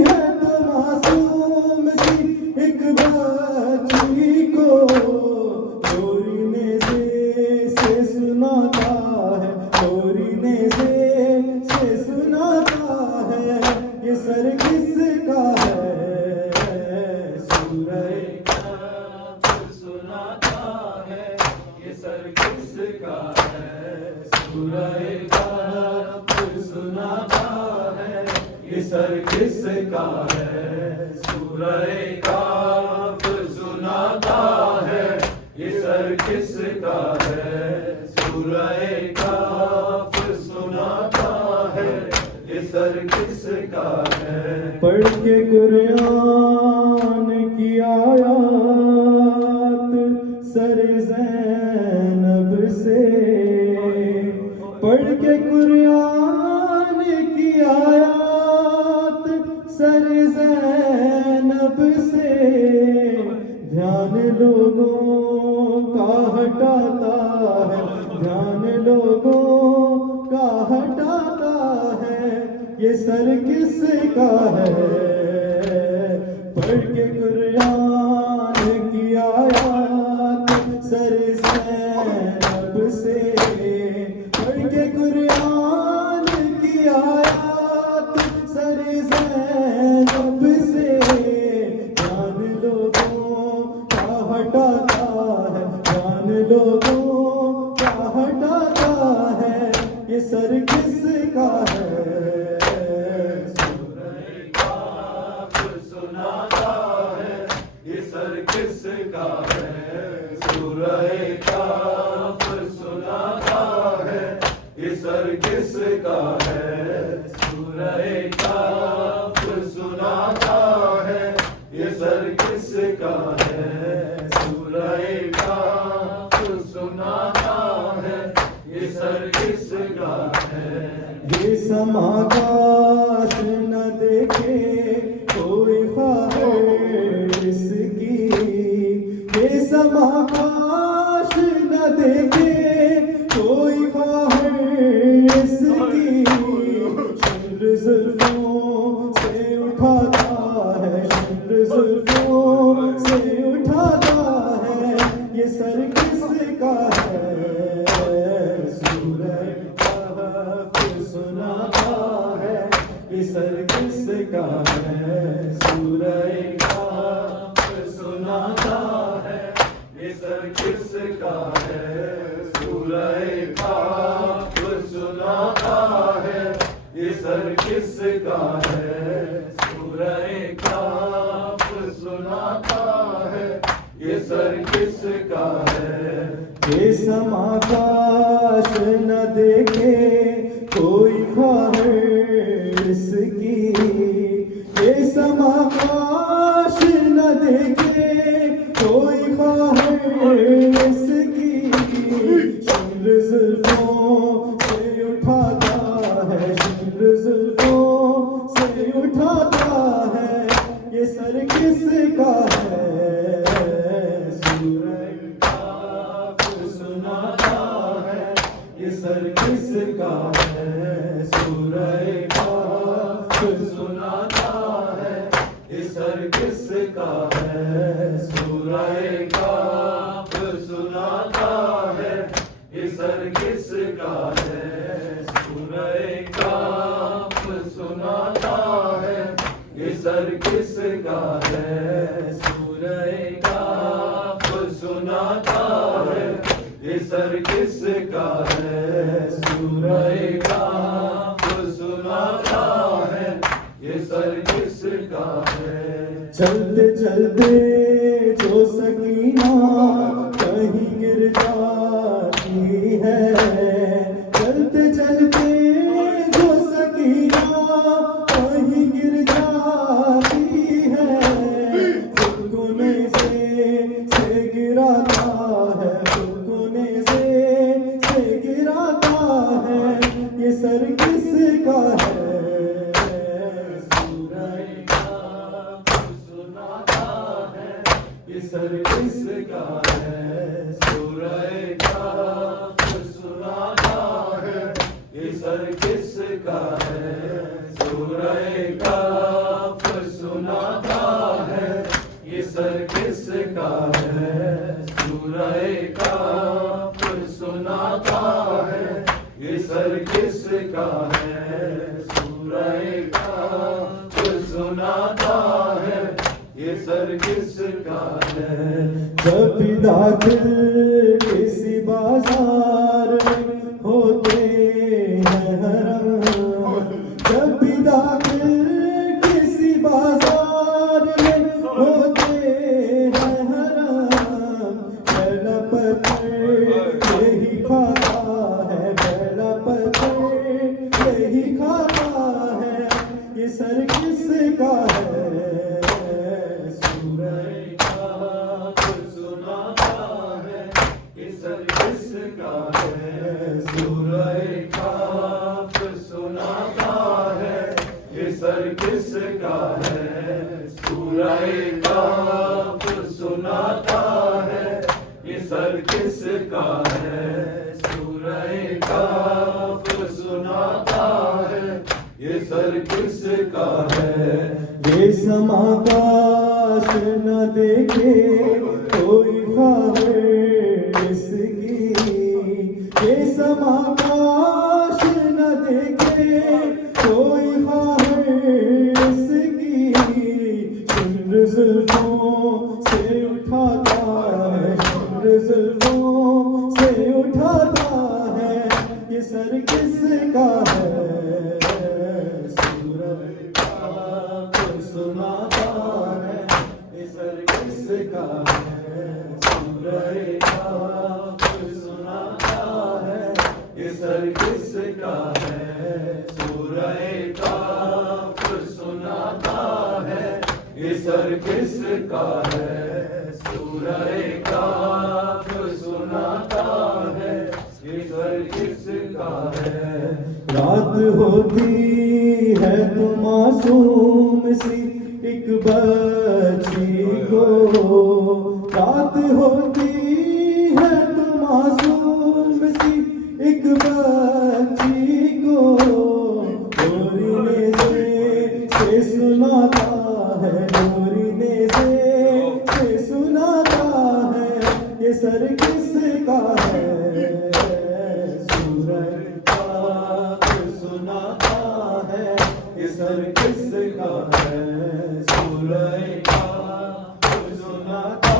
ہے تو معصوم سی ایک بچی کو، سے سناتا ہے، چوری سے سناتا ہے، یہ سر کس کا ہے؟ سورہ کہف سناتا ہے، یہ سر کس کا ہے؟ سورہ کہف سناتا ہے، یہ سر کس کا ہے؟ سورہ کہف سناتا ہے، یہ سر کس کا ہے؟ سورہ کہف سناتا ہے، یہ سر کس کا ہے؟ پڑھ کے قرآن کی آیات سر زینب سے، پڑھ کے قرآن کی آیات سر زینب سے، دھیان لوگوں کا ہٹاتا ہے، دھیان لوگوں کا ہٹاتا ہے، یہ سر کس کا ہے؟ پڑھ کے قرآن کی آیات سر زینب سے، پڑھ کے قرآن کی آیات سر زینب سے، دھیان لوگوں کا ہٹاتا ہے، دھیان لوگوں کا ہٹاتا ہے، یہ سر کس کا ہے؟ سورہ کہف سناتا ہے، یہ سر کس کا ہے؟ سورہ کہف سناتا ہے، یہ سر کس کا ہے؟ سورہ کہف سناتا ہے، یہ سر کس کا ہے؟ سورہ کہف سناتا ہے، یہ سر کس کا ہے؟ یہ سما کاش نہ دیکھے کوئی خواہش اس کی، یہ سما کاش نہ دیکھے کوئی خواہش اس کی، شمر زلفوں سے اٹھاتا ہے، شمر زلفوں سے اٹھاتا ہے، یہ سر کس کا ہے؟ سورہ کہف سناتا ہے، یہ سر کس کا ہے؟ سورہ کہف سناتا ہے، یہ سر کس کا ہے؟ سورہ کہف سناتا ہے، یہ سر کس کا ہے؟ سورہ کہف سناتا ہے، یہ سر کس کا ہے؟ یہ سما کاش نہ دیکھے کوئی خواہش اس کی، یہ سما کاش نہ دیکھے کوئی خواہش اس کی، شمر زلفوں سے اٹھاتا ہے، شمر زلفوں سے اٹھاتا ہے، یہ سر کس کا ہے؟ سورہ کہف سناتا ہے، یہ سر کس کا ہے؟ سورہ کہف سناتا ہے، یہ سر کس کا ہے؟ سورہ کہف سناتا ہے، یہ سر کس کا ہے؟ سورہ کہف سناتا ہے، یہ سر کس کا ہے؟ سورہ کہف سناتا ہے، یہ سر کس کا ہے؟ سورہ کہف سناتا ہے، یہ سر کس کا ہے؟ چلتے چلتے جو سکینہ کہیں گر جاتی ہے، چلتے چلتے جو سکینہ کہیں گر جاتی ہے، خود کو نیزے سے گراتا ہے، خود کو نیزے سے گراتا ہے، یہ سر کس کا ہے؟ سورہ کہف سناتا ہے، یہ سر کس کا ہے سورہ کہف سناتا ہے یہ سر کس کا ہے سورہ کہف سناتا ہے یہ سر کس کا ہے سورہ کہف سناتا ہے یہ سر کس کا ہے سورہ کہف سناتا ہے یہ سر کس کا ہے جب بھی داخل کسی بازار میں ہوتے ہیں حرم جب بھی داخل کسی بازار میں ہوتے ہیں حرم پہلا پتھر یہی کھاتا ہے پہلا پتھر یہی کھاتا ہے یہ سر کس کا ہے سورہ کہف سناتا ہے یہ سر کس کا ہے سورہ کہف سناتا ہے یہ سر کس کا ہے سورہ کہف سناتا ہے یہ سر کس کا ہے سورہ کہف سناتا ہے یہ سر کس کا ہے یہ سما کاش نہ دیکھے کوئی خواہر اس کی یہ سما کاش نہ دیکھے کوئی خواہر اس کی شمر زلفوں سے اٹھاتا ہے شمر زلفوں سے اٹھاتا ہے یہ سر کس کا ہے سورہ کہف سناتا ہے یہ سر کس کا ہے سورہ کہف سناتا ہے یہ سر کس کا ہے سورہ کہف سناتا ہے یہ سر کس کا ہے سورہ کہف سناتا ہے یہ سر کس کا ہے رات ہوتی ہے تو معصوم سی ایک بچی کو رات ہوتی ہے تو معصوم سی ایک بچی کو ڈوری نیزے سے سناتا ہے ڈوری نیزے سے سناتا ہے یہ سر کس کا ہے سورہ کہف سناتا ہے یہ سر کس کا ہے سورہ کہف سناتا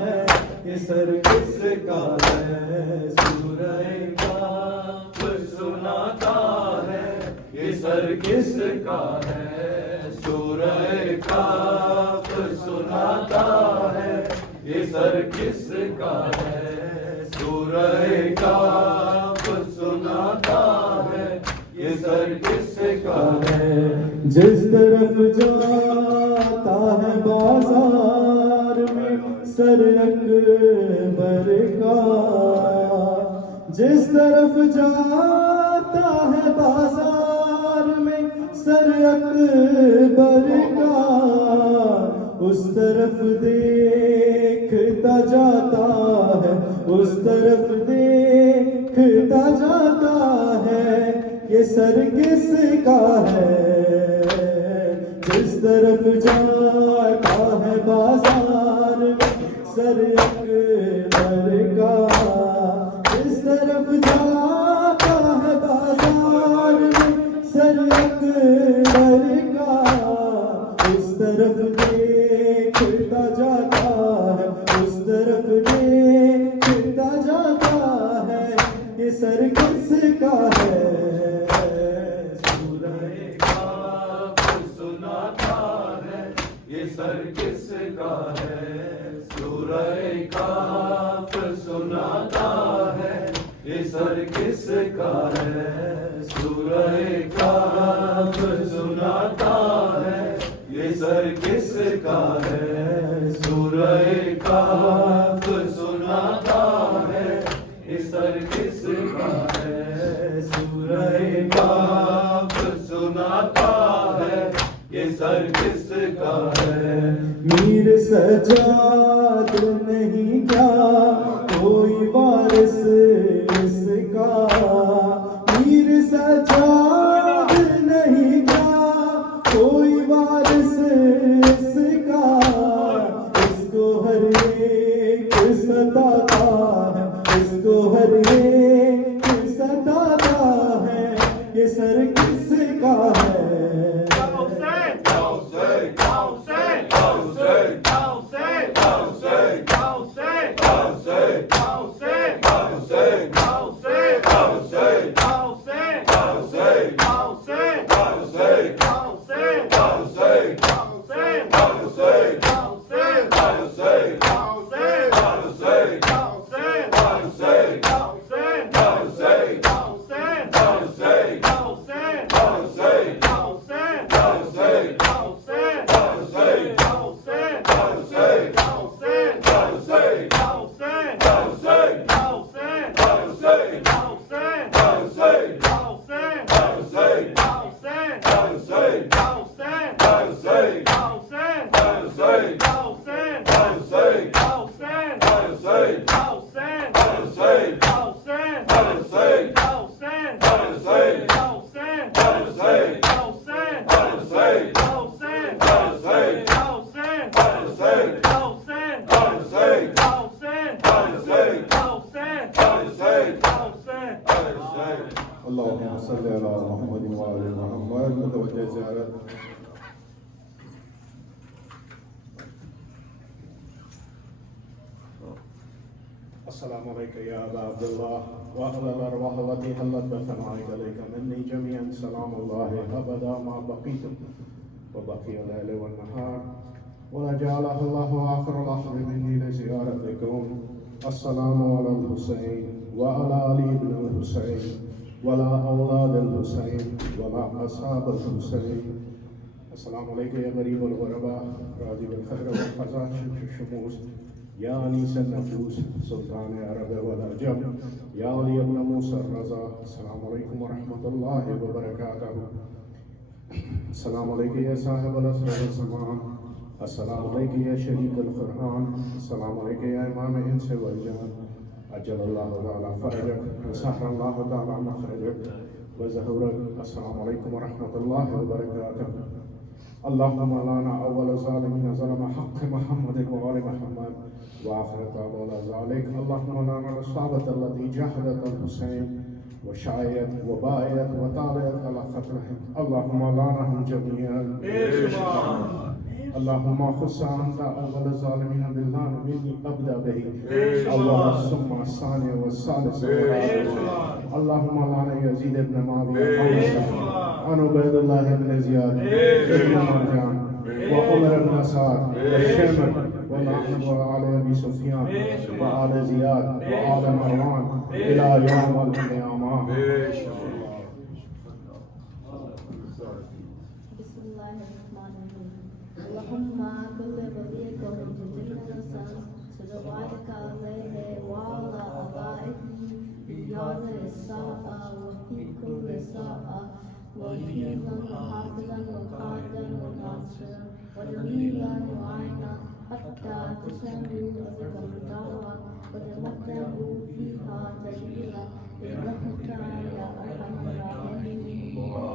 ہے یہ سر کس کا ہے سورہ کہف سناتا ہے یہ سر کس کا ہے سورہ کہف سناتا ہے یہ سر کس کا ہے سورہ کہف سناتا ہے یہ سر کس کا ہے جس طرف جاتا ہے بازار میں سر اکبر کا جس طرف جاتا ہے بازار میں سر اکبر کا اس طرف دیکھتا جاتا ہے اس طرف دیکھتا جاتا ہے یہ سر کس کا ہے جس طرف جاتا ہے بازار میں سر اکبر کا جس طرف جاتا ہے بازار میں سر اکبر کا اس طرف دیکھتا جاتا ہے اس طرف دیکھتا جاتا ہے یہ سر کس کا ہے سورہ کہف سناتا ہے یہ سر کس کا ہے سورہ کہف سناتا ہے یہ سر کس کا ہے سورہ کہف سناتا ہے یہ سر کس کا ہے سورہ کہف سناتا ہے یہ سر کس کا ہے سورہ کہف سناتا ہے یہ سر کس کا ہے میر سجاد نہیں کیا کوئی وارث اس کا، میر سجاد نہیں کیا کوئی وارث اس کا، اس کو ہر ایک ستاتا ہے، اس کو ہر ایک ستاتا ہے، یہ سر کس کا ہے؟ اللهم صل على محمد وعلى محمد. متوجہ زیارت. السلام عليك يا أبا عبد الله وأهل الأرواح التي حلت بثنائك عليك مني جميعا سلام الله أبدا ما بقيتم وبقي الليل والنهار ولا جعله الله آخر لحظة مني لزيارتكم. السلام على الحسين وعلى علي بن الحسين ولا أولاد الحسين ولا أصحاب الحسين. السلام عليك يا غريب الغرباء راضي بالخير والقضاء الشموس يا أنيس النفوس سلطان عرب والعجم يا علي بن موسى الرضا. السلام عليكم ورحمة الله وبركاته. السلام عليك يا صاحب الأسر والزمان. السلام عليك يا شريك القرآن. السلام عليك يا إمام الإنس والجان. أجل الله تعالى فرجك وسهل الله تعالى مخرجك وزهورك. السلام عليكم ورحمة الله وبركاته. اللهم لنا أول ظالمين ظلم حق محمد وآل محمد وآخر تعالى ذلك. اللهم لنا الصحابة التي جاهدت الحسين وشايت وبايت وطالت على قتلهم. اللهم لعنهم جميعا. اللهم خص أنت أول الظالمين بالله مني أبدأ به. اللهم ثم الثاني والثالث والرابع. اللهم لعن يزيد بن معاوية عن عبيد الله بن زياد بن مرجان وعمر بن سعد والشمر ولعن وعلى أبي سفيان وآل زياد وآل مروان إلى يوم القيامة. اللهم كل وليك ومجدنا الرسول صلواتك عليه وعلى آبائه بيوم الساعة وفي كل ساعة وكيلا وحافظا وقادا وناصرا ودليلا وعينا حتى تسلموا وتقطعوا وتمتعوا فيها دليلا برحمتك يا أرحم الراحمين.